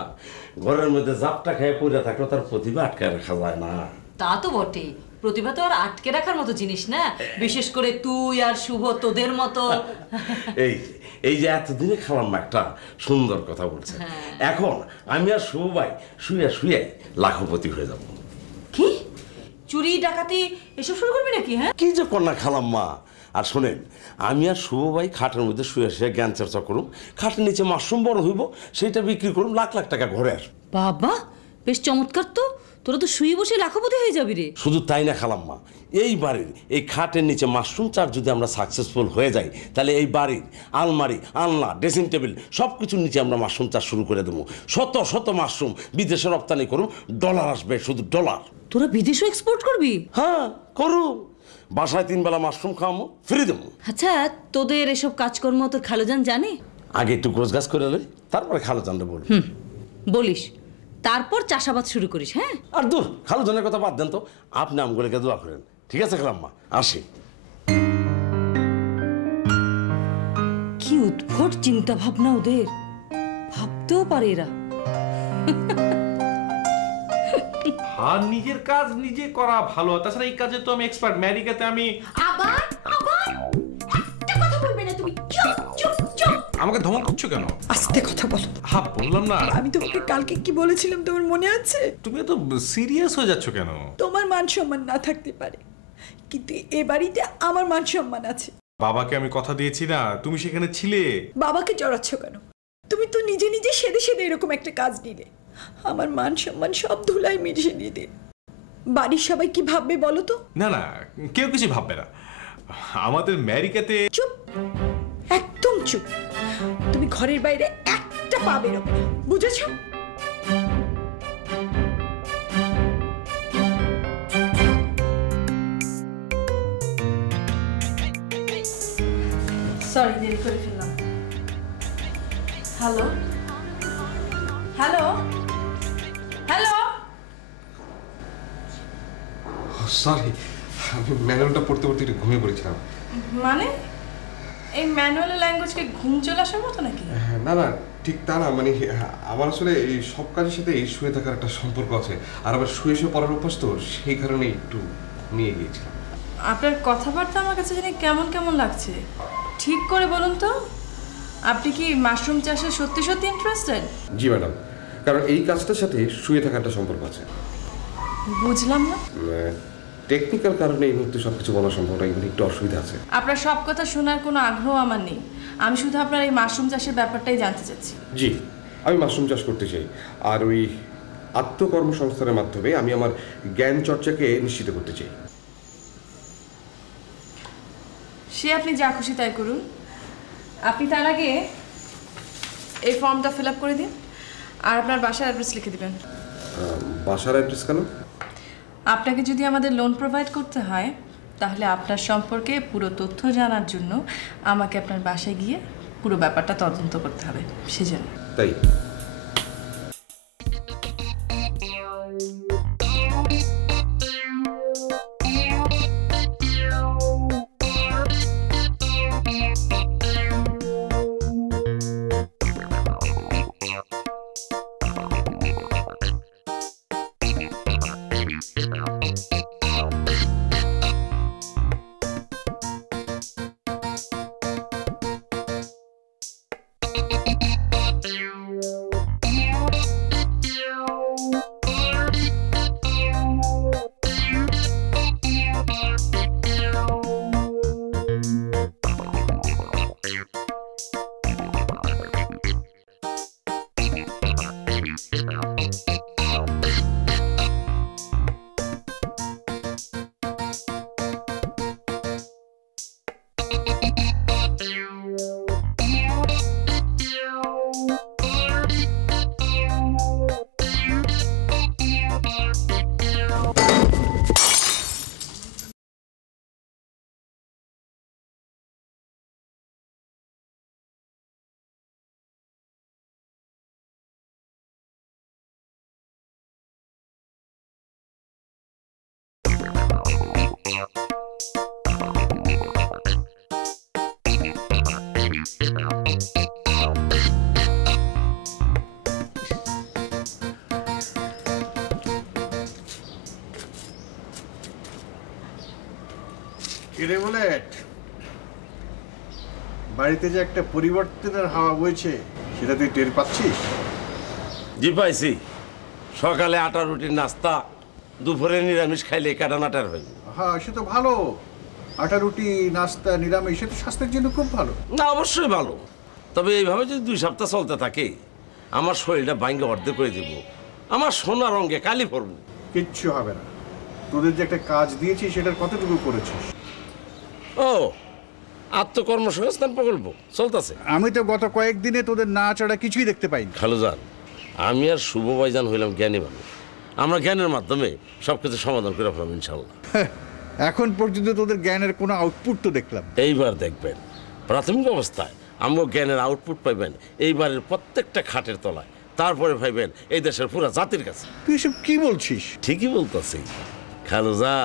ঘরের মধ্যে জাপটা খেয়ে পড়ে থাকলে তার প্রতিভা আটকায় রাখা যায় না। তা তো বটেই, প্রতিভা তো আর আটকে রাখার মতো জিনিস না, বিশেষ করে তুই আর শুভ তোদের মতো। এই যে এতদিনে খালাম্মা একটা সুন্দর কথা বলছে, এখন আমি আর শুভ ভাই শুয়ে শুয়ে লাখপতি হয়ে যাব। কি? চুরি ডাকাতি এসব শুরু করবি নাকি? হ্যাঁ, কি যে কন্যা খালাম্মা। আর শোনেন, আমি আর শুভ ভাই খাটের মধ্যে শুয়ে শুয়ে জ্ঞান চর্চা করুম, খাটের নিচে মাশরুম বড় হইব, সেইটা বিক্রি করুম, লাখ লাখ টাকা ঘরে আসবো। বাবা বেশ চমৎকার তো, তোরা তো শুয়ে বসে লাখপতি হয়ে যাবি রে। শুধু তাই না খালাম্মা, এই বাড়ির এই খাটের নিচে মাশরুম চাষ যদি আমরা সাকসেসফুল হয়ে যাই, তাহলে এই বাড়ির আলমারি, আলনা, ড্রেসিং টেবিল সব কিছুর নিচে আমরা মাশরুম চাষ শুরু করে দেবো। শত শত মাশরুম বিদেশে রপ্তানি করুম, ডলার আসবে, শুধু ডলার। তোরা বিদেশেও এক্সপোর্ট করবি? হ্যাঁ করুম, বাসায় 3 বেলা মাশরুম খাওয়াবো, ফ্রি দেবো। আচ্ছা, তোদের এসব কাজকর্ম তোর খালুজান জানে? আগে একটু গোছগাছ করে লই, তারপরে খালুজানরে বল। বলিস, তারপর চাষাবাদ শুরু করিস। হ্যাঁ, আর দূর, খালুজানের কথা বাদ দেন তো, আপনি আমগুলোকে দোয়া করেন। ঠিক আছে খালাম্মা, আসি। কি উদ্ভট চিন্তা ভাবনা ওদের, ভাবতেও পারে এরা। আর নিজের কাজ নিজে করা ভালো। তাছাড়া এই কাজে তো আমি এক্সপার্ট। আমেরিকাতে আমি আবার আবার একটা কথা বলবে না তুমি। চুপ চুপ চুপ। আমাকে ধমক করছো কেন? আস্তে কথা বলো। হ্যাঁ বললাম না। আমি তোমাকে কালকে কি বলেছিলাম তোমার মনে আছে? তুমি তো সিরিয়াস হয়ে যাচ্ছ কেন? তোমার মান সম্মান না থাকতে পারে, কিন্তু এ বাড়িতে আমার মান সম্মান আছে। বাবাকে আমি কথা দিয়েছি না, তুমি সেখানে ছিলে। বাবাকে জড়াচ্ছ কেন? তুমি তো নিজে নিজে সেদে সেদে এরকম একটা কাজ নিলে, আমার মান সম্মান সব ধুলাই মিশিয়ে দিয়ে দিলে। বাড়ির সবাই কি ভাববে বলো তো? না না, কেউ কিছু ভাববে না। আমাদের আমেরিকাতে চুপ, একদম চুপ। তুমি ঘরের বাইরে একটা পা বেরোবে না, বুঝেছো? সরি দেরি করে ফেললাম। Hello hello hello. সরি, আমি ম্যানুয়ালটা পড়তে পড়তে একটু ঘুমিয়ে পড়েছিলাম। মানে এই ম্যানুয়াল ল্যাঙ্গুয়েজকে ঘুম চলে আসার মতো নাকি? না না, ঠিক তা না। মানে আমার আসলে এই সব কাজের সাথে এই শুয়ে থাকার একটা সম্পর্ক আছে, আর আবার শুয়ে শুয়ে পড়ার অভ্যাস, তো সেই কারণে একটু নিয়ে গিয়েছিলাম। আপনার কথাবার্তা আমার কাছে জানি কেমন কেমন লাগছে। ঠিক করে বলুন তো, আপনি কি মাশরুম চাষে সত্যি সত্যি ইন্টারেস্টেড? জি ম্যাডাম, কারণ এই কাজটার সাথে শুয়ে থাকার একটা সম্পর্ক আছে। বুঝলাম না। টেকনিক্যাল কারণে এই মুহূর্তে সব কিছু বলা সম্ভব না, এগুলো একটু অসুবিধা আছে। আপনার সব কথা শোনার কোনো আগ্রহ আমার নেই। আমি শুধু আপনার এই মাশরুম চাষের ব্যাপারটাই জানতে চাচ্ছি। জি, আমি মাশরুম চাষ করতে চাই, আর ওই আত্মকর্মসংস্থানের মাধ্যমে আমি আমার জ্ঞান চর্চাকে নিশ্চিত করতে চাই। সে আপনি যা খুশি তাই করুন। আপনি তার আগে এই ফর্মটা ফিল আপ করে দিন, আর আপনার বাসার অ্যাড্রেস লিখে দিবেন। বাসার অ্যাড্রেস কেন? আপনাকে যদি আমাদের লোন প্রোভাইড করতে হয়, তাহলে আপনার সম্পর্কে পুরো তথ্য জানার জন্য আমাকে আপনার বাসায় গিয়ে পুরো ব্যাপারটা তদন্ত করতে হবে, সেজন্য। তাই কিরে বুলেট, বাড়িতে যে একটা পরিবর্তনের হাওয়া বইছে সেটা তুই টের পাচ্ছিস? জি পাইছি। সকালে আটা রুটির নাস্তা, দুপুরে নিরামিষ খাইলে কাটানাটার হয় হ্যাঁ সে তো ভালো, আটা রুটি নাস্তা নিরামিষ সে তো স্বাস্থ্যের জন্য খুব ভালো। না অবশ্যই ভালো, তবে এইভাবে যদি 2 সপ্তাহ চলতে থাকে আমার শরীরটা ভাঙ্গে অর্ধেক করে দিব, আমার সোনা রঙে কালি পড়ব। কিচ্ছু হবে না, তোদের যে একটা কাজ দিয়েছি সেটার কতটুকু করেছিস? ও আত্মকর্মসংস্থান প্রকল্প চলতেছে। আমি তো গত কয়েকদিনে তোদের না চড়া কিছুই দেখতে পাইনি। খালুজান, আমি আর শুভ ভাইজান হইলাম জ্ঞানী মানুষ, আমরা জ্ঞানের মাধ্যমে সবকিছু সমাধান করে ফেলাম ইনশাল্লাহ। এখন পর্যন্ত তোদের জ্ঞানের কোনো আউটপুট তো দেখলাম। এইবার দেখবেন প্রাথমিক অবস্থায় আমগো জ্ঞানের আউটপুট পাইবেন এইবারের প্রত্যেকটা খাটের তলায়, তারপরে পাইবেন এই দেশের পুরো জাতির কাছে। তুই এসব কি বলছিস? ঠিকই বলতেছি খালুজা,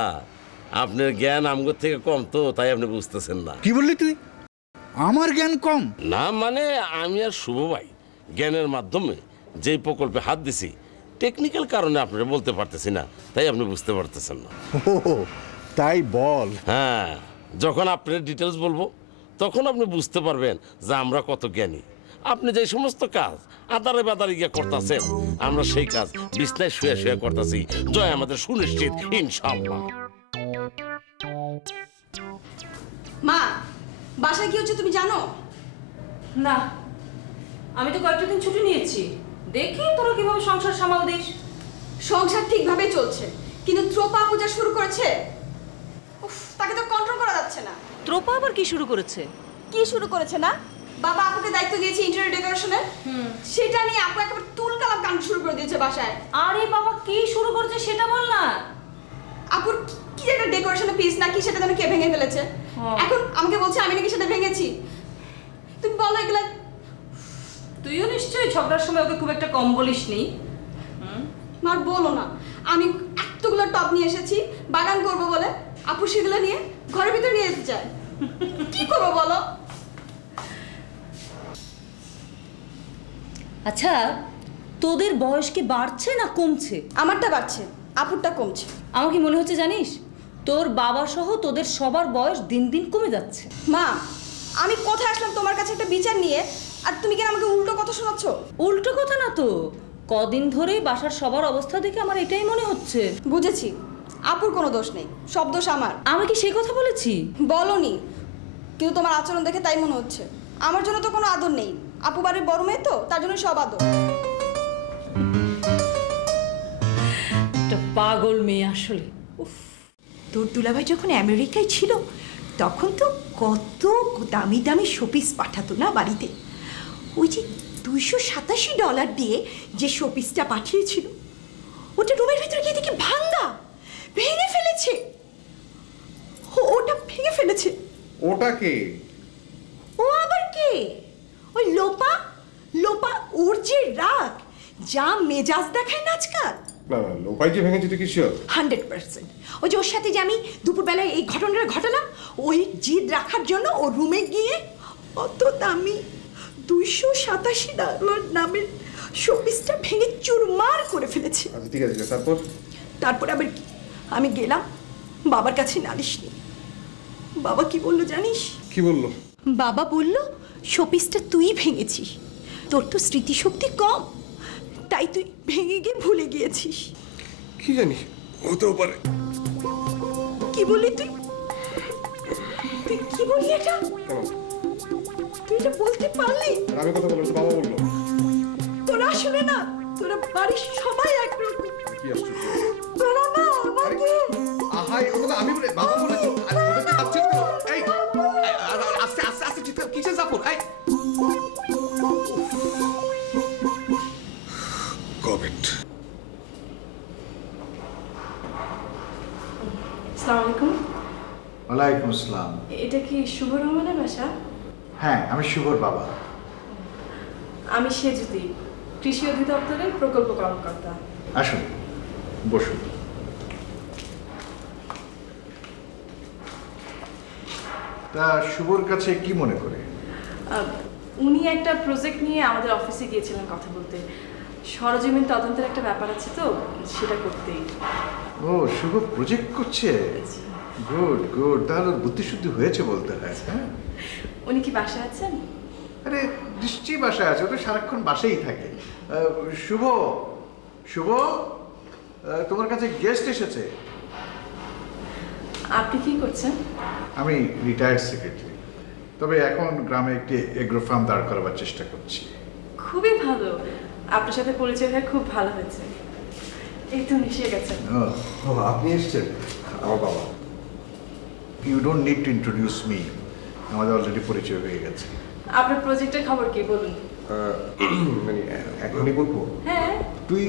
আপনার জ্ঞান আমগো থেকে কম তো, তাই আপনি বুঝতেছেন না। কি বললি তুই? আমার জ্ঞান কম? না মানে আমি আর শুভ ভাই জ্ঞানের মাধ্যমে যেই প্রকল্পে হাত দিছি টেকনিক্যাল কারণে আপনারা বলতে পারতেছি না, তাই আপনি বুঝতে পারতেছেন না। ও তাই বল। হ্যাঁ, যখন আপনার ডিটেলস বলবো তখন আপনি বুঝতে পারবেন যে আমরা কত জ্ঞানী। আপনি যে সমস্ত কাজ আদারে বাদারে গিয়ে করতেছেন, আমরা সেই কাজ বিছনায় শুয়ে শুয়ে করতেছি। জয় আমাদের সুনিশ্চিত ইনশাআল্লাহ। মা, বাসায় কি হচ্ছে তুমি জানো? না, আমি তো কয়েকটা দিন ছুটি নিয়েছি, দেখি তোরা কিভাবে সংসার সামাল দিস। সংসার ঠিকভাবে চলছে, কিন্তু ত্রোপা পূজা শুরু করেছে, উফ, তাকে তো কন্ট্রোল করা যাচ্ছে না। ত্রোপা আবার কি শুরু করেছে? কি শুরু করেছে না? বাবা আপুকে দায়িত্ব দিয়েছে ইন্টেরিয়র ডেকোরেশনের, সেটা নিয়ে আপু একেবারে তুলকালাম কাণ্ড শুরু করে দিয়েছে বাসায়। আরে বাবা, কি শুরু করেছে সেটা বল না। আপুর কি একটা ডেকোরেশনের পিস নাকি সেটা যেন কে ভেঙে ফেলেছে, এখন আমাকে বলছে আমি নাকি সেটা ভেঙেছি। তুমি বলো এগুলা। তুইও নিশ্চয়ই ঝগড়ার সময় ওকে খুব একটা কম বলিস নি। মার বলো না, আমি এতগুলো টব নিয়ে এসেছি বাগান করব বলে, আপু সেগুলো নিয়ে ঘরের ভিতর নিয়ে যেতে চায়। কি করবো বলো? আচ্ছা, তোদের বয়স কি বাড়ছে না কমছে? আমারটা বাড়ছে, আপুরটা কমছে। আমার কি মনে হচ্ছে জানিস, তোর বাবা সহ তোদের সবার বয়স দিন দিন কমে যাচ্ছে। মা, আমি কোথায় আসলাম তোমার কাছে একটা বিচার নিয়ে, আর তুমি কেন আমাকে উল্টো কথা শোনাচ্ছ? উল্টো কথা না তো, কদিন ধরেই বাসার সবার অবস্থা দেখে আমার এটাই মনে হচ্ছে। বুঝেছি, আপুর কোনো দোষ নেই, সব দোষ আমার। আমি কি সেই কথা বলেছি? বলনি, কিন্তু তোমার আচরণ দেখে তাই মনে হচ্ছে। আমার জন্য তো কোনো আদর নেই, আপু বাড়ির বড় মেয়ে তো, তার জন্য সব আদর। একটা পাগল মেয়ে আসলে। তোর দুলাভাই যখন আমেরিকায় ছিল তখন তো কত দামি দামি শোপিস পাঠাতো না বাড়িতে। ওই যে $287 দিয়ে যে শোপিসটা পাঠিয়েছিল, ওটা রুমের ভিতরে গিয়ে দেখি ভাঙা, ভেঙে ফেলেছে। ওটা ভেঙে ফেলেছে। ওটা কে? ও আবার কে? ওই লোপা। লোপা, ওর যে রাগ, যা মেজাজ দেখায় না আজকাল। লোপাই যে ভেঙেছে তো কি শিওর? 100%। ওই যে ওর সাথে যে আমি দুপুরবেলায় এই ঘটনাটা ঘটালাম, ওই জিদ রাখার জন্য ও রুমে গিয়ে অত দামি $287 নামের শোপিসটা ভেঙে চুরমার করে ফেলেছে। আচ্ছা ঠিক আছে, তারপর আবার কি, আমি গেলাম বাবার কাছে নালিশ নিয়ে। বাবা কি বললো জানিস? কি বললো? বাবা বলল, শোপিসটা তুই ভেঙেছিস, তোর তো স্মৃতিশক্তি কম, তাই তুই ভেঙে গিয়ে ভুলে গিয়েছিস। কি জানি, হতেও পারে। কি বললি তুই? তুই কি বললি এটা? তুই এটা বলতে পারলি? আমি কথা বললাম, বাবা বললো। তোরা আসলে না, তোরা বাড়ির সবাই একরকম। কি আশ্চর্য! তোরা না আমাকে আহাই, ও কথা আমি বলে, বাবা বলেছে। আরে ওটা তো ভাবছিস তো? এই আস্তে আস্তে আস্তে চিৎকার কিসের জাফর? এই কোভিড। আসসালামু আলাইকুম। ওয়ালাইকুম আসসালাম। এটা কি শুভ রহমানের বাসা? হ্যাঁ, আমি শুভর বাবা। আমি সেজুতি, কৃষি অধিদপ্তরের প্রকল্প কর্মকর্তা। আসুন, বসুন। তা শুভর কাছে কি মনে করে? উনি একটা প্রজেক্ট নিয়ে আমাদের অফিসে গিয়েছিলেন কথা বলতে। সরজমিন তদন্তের একটা ব্যাপার আছে তো, সেটা করতেই। ও, শুভ প্রজেক্ট করছে? গুড গুড, তাহলে বুদ্ধিশুদ্ধি হয়েছে বলতে হয়। হ্যাঁ, উনি কি বাসায় আছেন? আরে নিশ্চয়ই বাসায় আছে, ও তো সারাক্ষণ বাসায় থাকে। শুভ, শুভ, তোমার কাছে গেস্ট এসেছে। আপনি কি করছেন? আমি রিটায়ার্ড সেক্রেটারি, তবে এখন গ্রামে একটি এগ্রো ফার্ম দাঁড় করাবার চেষ্টা করছি। খুবই ভালো, আপনার সাথে পরিচয় হয়ে খুব ভালো হয়েছে। এই তো মিশে গেছেন। ও আপনি এসেছেন? আমার বাবা। You don't need to introduce me, আমাদের অলরেডি পরিচয় হয়ে গেছে। আপনার প্রজেক্টের খবর কি বলুন? মানে এখনই বলবো? হ্যাঁ। তুই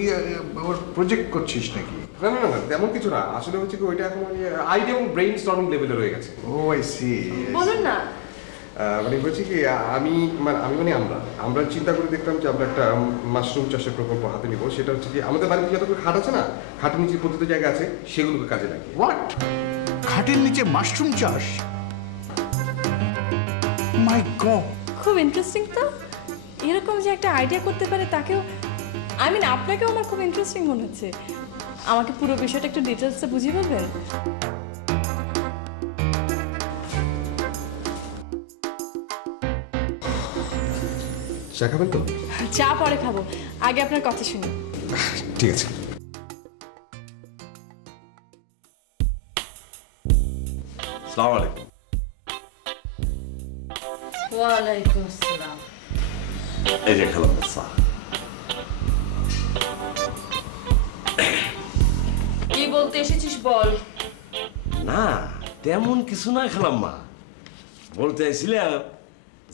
আবার প্রজেক্ট করছিস নাকি? না না না, তেমন কিছু না। আসলে হচ্ছে কি, ওইটা এখন মানে আইডিয়া এবং ব্রেইন স্টর্মিং লেভেলে রয়ে গেছে। ও আই সি। বলুন না। মানে হচ্ছে কি, আমরা চিন্তা করে দেখলাম যে আমরা একটা মাশরুম চাষের প্রকল্প হাতে নিব। সেটা হচ্ছে কি, আমাদের বাড়িতে যতগুলো খাট আছে না, খাটের নিচে প্রতিটা জায়গা আছে, সেগুলোকে কাজে লাগিয়ে। হোয়াট? খাটের নিচে মাশরুম চাষ? মাই গড, খুব ইন্টারেস্টিং তো। এরকম যে একটা আইডিয়া করতে পারে তাকেও, আপনাকেও আমার খুব ইন্টারেস্টিং মনে হচ্ছে। আমাকে পুরো বিষয়টা একটু ডিটেলসে বুঝিয়ে বলবেন? চা খাবেন তো? চা পরে খাবো, আগে আপনার কথা শুনি। ঠিক আছে। আসসালামু আলাইকুম। ওয়ালাইকুম আসসালাম। এই যে খেলাম চা। কি বলতে এসেছিস বল। না তেমন কিছু না খালাম্মা, বলতে চাইছিলাম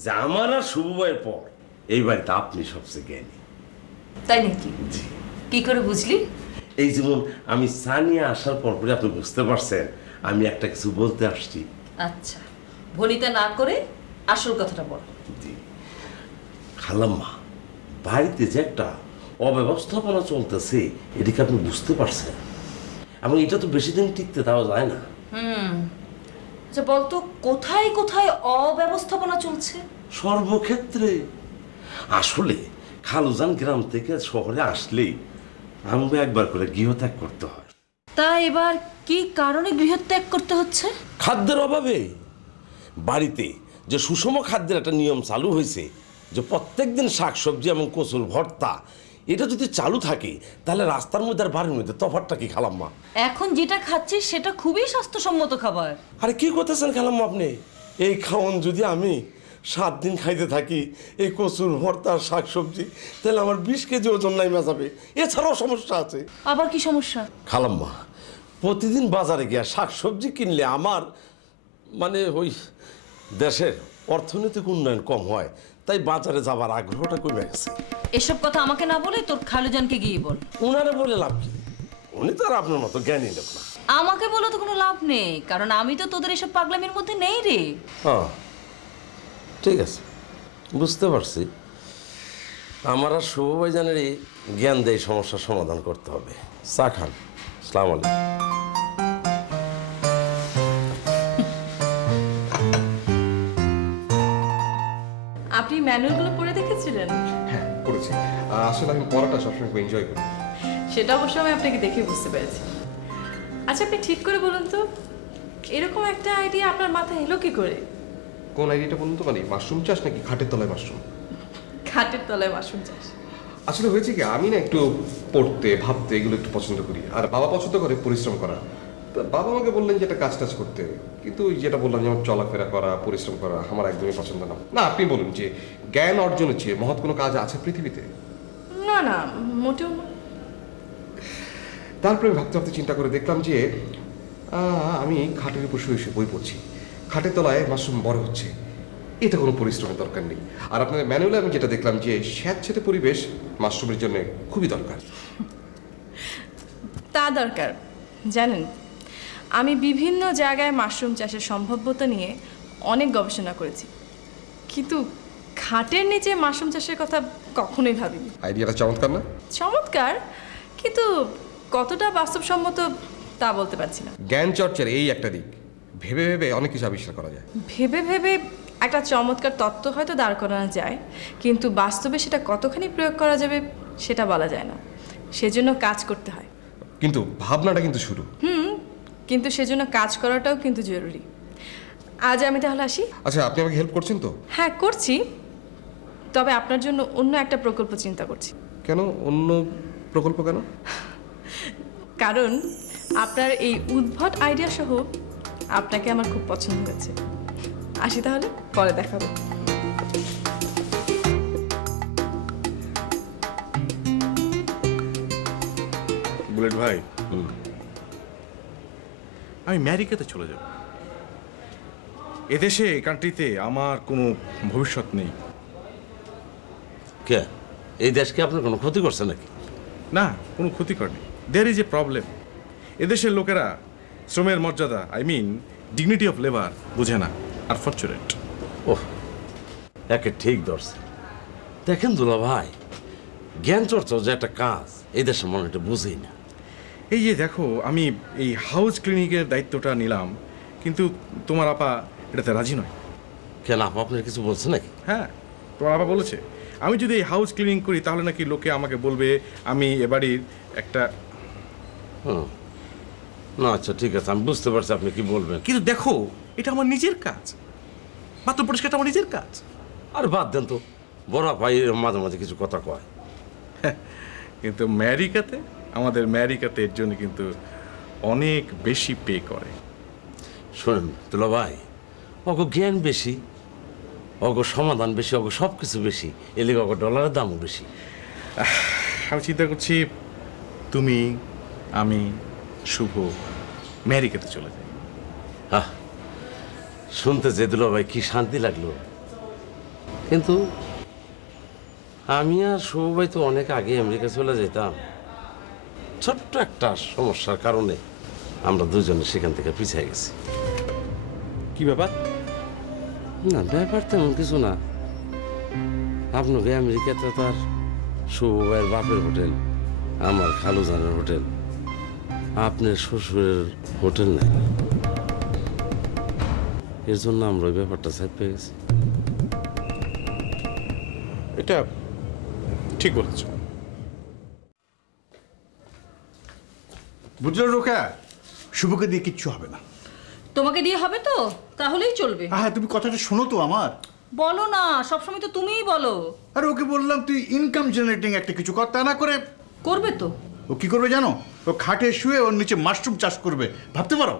যে আমার আর শুভ ভাইয়ের পর এই বাড়িতে আপনি সবচেয়ে জ্ঞানী। তাই নাকি? কি করে বুঝলি? এই যেমন আমি চা নিয়ে আসার পর পরে আপনি বুঝতে পারছেন আমি একটা কিছু বলতে আসছি। আচ্ছা, ভনিতা না করে আসল কথাটা বল। খালাম্মা, বাড়িতে যে একটা অব্যবস্থাপনা চলতেছে এদিকে আপনি বুঝতে পারছেন, এবং এটা তো বেশি দিন টিকতে দেওয়া যায় না। আচ্ছা বলতো, কোথায় কোথায় অব্যবস্থাপনা চলছে? সর্বক্ষেত্রে। আসলে খালুজান গ্রাম থেকে শহরে আসলেই আমাকে একবার করে গৃহত্যাগ করতে হয়। তা এবার কি কারণে গৃহত্যাগ করতে হচ্ছে? খাদ্যের অভাবে। বাড়িতে যে সুষম খাদ্যের একটা নিয়ম চালু হয়েছে, যে প্রত্যেকদিন শাকসবজি এবং কচুর ভর্তা, এটা যদি চালু থাকে তাহলে রাস্তার মধ্যে আর বাড়ির মধ্যে তফাৎটা কি খালাম্মা? এখন যেটা খাচ্ছিস সেটা খুবই স্বাস্থ্যসম্মত খাবার। আরে কি করতেছেন খালাম্মা আপনি? এই খাওয়ান যদি আমি 7 দিন খাইতে থাকি এই কচুর ভর্তা শাকসবজি, তাহলে আমার 20 কেজি ওজন নাইমা যাবে। এছাড়াও সমস্যা আছে। আবার কি সমস্যা? খালাম্মা, প্রতিদিন বাজারে গিয়ে শাকসবজি কিনলে আমার মানে ওই দেশের অর্থনৈতিক উন্নয়ন কম হয়, তাই বাজারে যাবার আগ্রহটা কমে গেছে। এসব কথা আমাকে না বলে তোর খালুজানকে গিয়ে বল। উনারে বলে লাভ কি? উনি তো আর আপনার মতো জ্ঞানী লোক না। আমাকে বলে তো কোনো লাভ নেই, কারণ আমি তো তোদের এসব পাগলামির মধ্যে নেই রে। হ্যাঁ ঠিক আছে, বুঝতে পারছি। আমার আর শুভ ভাইজানের এই জ্ঞান দিয়ে সমস্যার সমাধান করতে হবে। চা খান। আসসালামু আলাইকুম। আপনি ম্যানুয়ালগুলো পড়ে দেখেছিলেন? হ্যাঁ করেছি। আসলে আমি পড়াটা সবসময় খুব এনজয় করি। সেটা অবশ্য আমি আপনাকে দেখে বুঝতে পেরেছি। আচ্ছা আপনি ঠিক করে বলুন তো, এরকম একটা আইডিয়া আপনার মাথায় এলো কি করে? কোন আইডিয়াটা বলুন তো? মানে মাশরুম চাষ নাকি খাটের তলায় মাশরুম? খাটের তলায় মাশরুম চাষ। আসলে হয়েছে কি, আমি না একটু পড়তে ভাবতে এগুলো একটু পছন্দ করি, আর বাবা পছন্দ করে পরিশ্রম করা। তা বাবা আমাকে বললেন যে একটা কাজ টাজ করতে, কিন্তু যেটা বললাম যেমন চলাফেরা করা, পরিশ্রম করা আমার একদমই পছন্দ না। না আপনি বলুন যে জ্ঞান অর্জনের চেয়ে মহৎ কোনো কাজ আছে পৃথিবীতে? না না, মোটেও না। তারপরে ভাবতে ভাবতে চিন্তা করে দেখলাম যে আমি খাটের উপর শুয়ে শুয়ে বই পড়ছি, খাটের তলায় মাশরুম বড় হচ্ছে, এটা কোনো পরিশ্রমের দরকার নেই। আর আপনাদের ম্যানুয়ালে আমি যেটা দেখলাম যে স্যাঁতসেঁতে পরিবেশ মাশরুমের জন্য খুবই দরকার। তা দরকার। জানেন, আমি বিভিন্ন জায়গায় মাশরুম চাষের সম্ভাব্যতা নিয়ে অনেক গবেষণা করেছি, কিন্তু খাটের নিচে মাশরুম চাষের কথা কখনোই ভাবিনি। আইডিয়াটা চমৎকার না? চমৎকার, কিন্তু কতটা বাস্তবসম্মত তা বলতে পারছি না। জ্ঞান চর্চার এই একটা দিক, ভেবে ভেবে অনেক কিছু আবিষ্কার করা যায়। ভেবে ভেবে একটা চমৎকার তত্ত্ব হয়তো দাঁড় করানো যায়, কিন্তু বাস্তবে সেটা কতখানি প্রয়োগ করা যাবে সেটা বলা যায় না। সেজন্য কাজ করতে হয়। কিন্তু ভাবনাটা কিন্তু শুরু। কিন্তু সেজন্য কাজ করাটাও কিন্তু জরুরি। আজ আমি তাহলে আসি। আচ্ছা আপনি আমাকে হেল্প করছেন তো? হ্যাঁ করছি, তবে আপনার জন্য অন্য একটা প্রকল্প চিন্তা করছি। কেন অন্য প্রকল্প? কেন? কারণ আপনার এই উদ্ভট আইডিয়া সহ আপনাকে আমার খুব পছন্দ হয়েছে। আসি তাহলে, পরে দেখা হবে। বুলেট ভাই, আমি আমেরিকাতে চলে যাব। এদেশে কান্ট্রিতে আমার কোনো ভবিষ্যৎ নেই। কে এই দেশকে আপনার কোনো ক্ষতি করছে নাকি? না, কোনো ক্ষতি করেনি। There is a problem. এদেশের লোকেরা শ্রমের মর্যাদা, I mean dignity of labour বুঝে না। আনফর্চুনেট। ওহ, একে ঠিক ধরছে। দেখেন দুলা ভাই, জ্ঞান চর্চা যে একটা কাজ এই দেশের মনে এটা বুঝেই না। এই যে দেখো, আমি এই হাউস ক্লিনিকের দায়িত্বটা নিলাম, কিন্তু তোমার আপা এটাতে রাজি নয়। কেন, আপা আপনার কিছু বলছে নাকি? হ্যাঁ, তোমার আপা বলেছে আমি যদি এই হাউস ক্লিনিং করি তাহলে নাকি লোকে আমাকে বলবে আমি এ বাড়ির একটা। না আচ্ছা ঠিক আছে, আমি বুঝতে পারছি আপনি কি বলবেন, কিন্তু দেখো এটা আমার নিজের কাজ, মাত্র পরিষ্কারটা আমার নিজের কাজ। আর বাদ দেন তো, বড় ভাই মাঝে মাঝে কিছু কথা কয়। কিন্তু আমেরিকাতে, আমাদের আমেরিকাতে এর জন্য কিন্তু অনেক বেশি পে করে। শোনেন দুলা ভাই, অগ জ্ঞান বেশি, অগ সমাধান বেশি, অগ সব কিছু বেশি, এলিগে অগ ডলারের দামও বেশি। আমি চিন্তা করছি তুমি, আমি, শুভ আমেরিকাতে চলে যাই। শুনতে যে দুলা ভাই কি শান্তি লাগলো। কিন্তু আমি আর শুভ ভাই তো অনেক আগে আমেরিকা চলে যেতাম। ছোট্ট একটা সমস্যার কারণে আমরা দুজনে সেখান থেকে পিছিয়ে গেছি। কি ব্যাপার? না, ব্যাপার তেমন কিছু না। আপনাকে আমেরিকাতে তো আর শুভ ভাইয়ের বাপের হোটেল, আমার খালুজানের হোটেল, আপনার শ্বশুরের হোটেল নাই। এর জন্য আমরা ওই ব্যাপারটা সাইড পেয়ে গেছি। এটা ঠিক বলেছ। বুঝলো রোকা, শুভকে দিয়ে কিচ্ছু হবে না। তোমাকে দিয়ে হবে তো? তাহলেই চলবে। হ্যাঁ, তুমি কথাটা শোনো তো আমার। বলো না, সবসময় তো তুমিই বলো। আর ওকে বললাম তুই ইনকাম জেনারেটিং একটা কিছু কর, তা না করে করবে তো। ও কি করবে জানো? ও খাটে শুয়ে ওর নিচে মাশরুম চাষ করবে, ভাবতে পারো?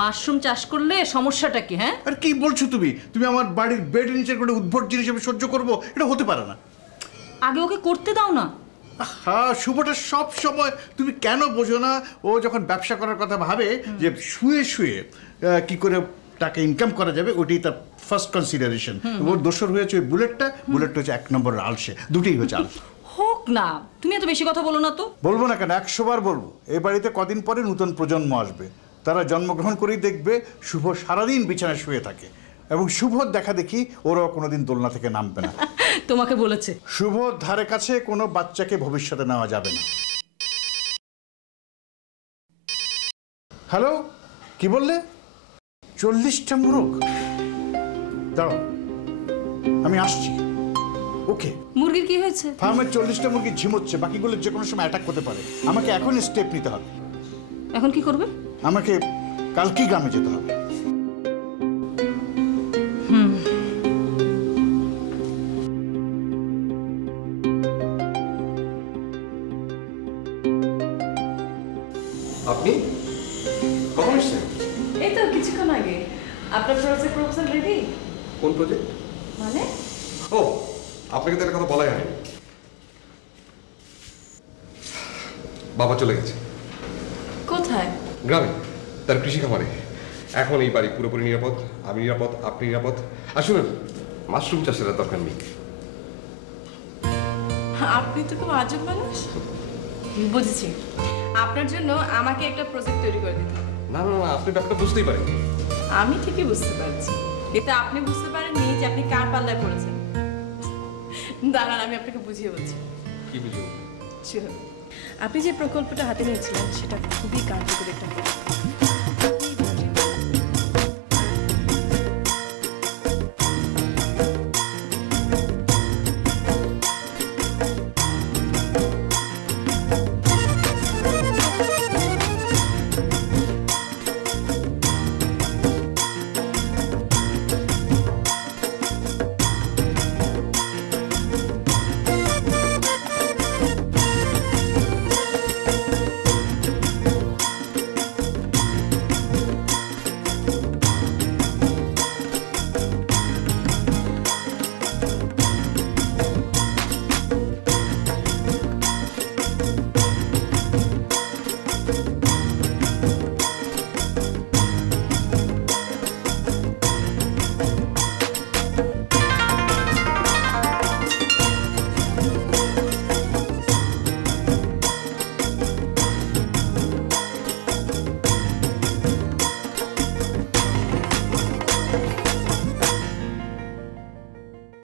মাশরুম চাষ করলে সমস্যাটা কি? হ্যাঁ, আর কি বলছো তুমি? তুমি আমার বাড়ির বেড নিচের কোনো উদ্ভট জিনিস আমি সহ্য করবো? এটা হতে পারে না। আগে ওকে করতে দাও না। হ্যাঁ, শুভটা সব সময় তুমি কেন বোঝো না? ও যখন ব্যবসা করার কথা ভাবে যে শুয়ে শুয়ে কি করে টাকা ইনকাম করা যাবে, ওটাই তার ফার্স্ট কনসিডারেশন। ওর দোসর হয়েছে ওই বুলেটটা হচ্ছে 1 নম্বরের আলসে, দুটোই হচ্ছে আলসে। হোক না, তুমি এত বেশি কথা বলো না তো। বলবো না কেন, 100 বার বলবো। এই বাড়িতে কদিন পরে নতুন প্রজন্ম আসবে, তারা জন্মগ্রহণ করেই দেখবে শুভ সারাদিন বিছানায় শুয়ে থাকে, এবং শুভর দেখা দেখি ওরাও কোনোদিন দোলনা থেকে নামবে না। তোমাকে বলেছে? শুভর ধারে কাছে কোনো বাচ্চাকে ভবিষ্যতে নেওয়া যাবে না। হ্যালো, কি বললে? 40টা মোরগ? দাঁড়াও, আমি আসছি। ওকে। মুরগির কি হয়েছে? ফার্মের 40টা মুরগি ঝিমোচ্ছে, বাকিগুলো যে কোনো সময় অ্যাটাক করতে পারে। আমাকে এখন স্টেপ নিতে হবে। এখন কি করবে? আমাকে কালকেই গ্রামে যেতে হবে। আপনি কখন এসছেন? এই তো কিছুক্ষণ আগে। আপনার প্রজেক্ট প্রপোজাল রেডি? কোন প্রজেক্ট? মানে? ও, আপনাকে তো একটা কথা বলাই হয়নি। বাবা চলে গেছে। কোথায়? গ্রামে, তার কৃষি খামারে। এখন এই বাড়ি পুরোপুরি নিরাপদ, আমি নিরাপদ, আপনি নিরাপদ। আর শুনুন, মাশরুম চাষের আর দরকার নেই। আপনি তো খুব আজব মানুষ। বুঝেছি, আপনার জন্য আমাকে একটা প্রজেক্ট তৈরি করে দিতে হবে। না না না, আপনি ব্যাপারটা বুঝতেই পারেন। আমি ঠিকই বুঝতে পারছি, কিন্তু আপনি বুঝতে পারেননি যে আপনি কার পাল্লায় পড়েছেন। দাঁড়ান, আমি আপনাকে বুঝিয়ে বলছি। কি বুঝিয়ে? আপনি যে প্রকল্পটা হাতে নিয়েছিলেন সেটা খুব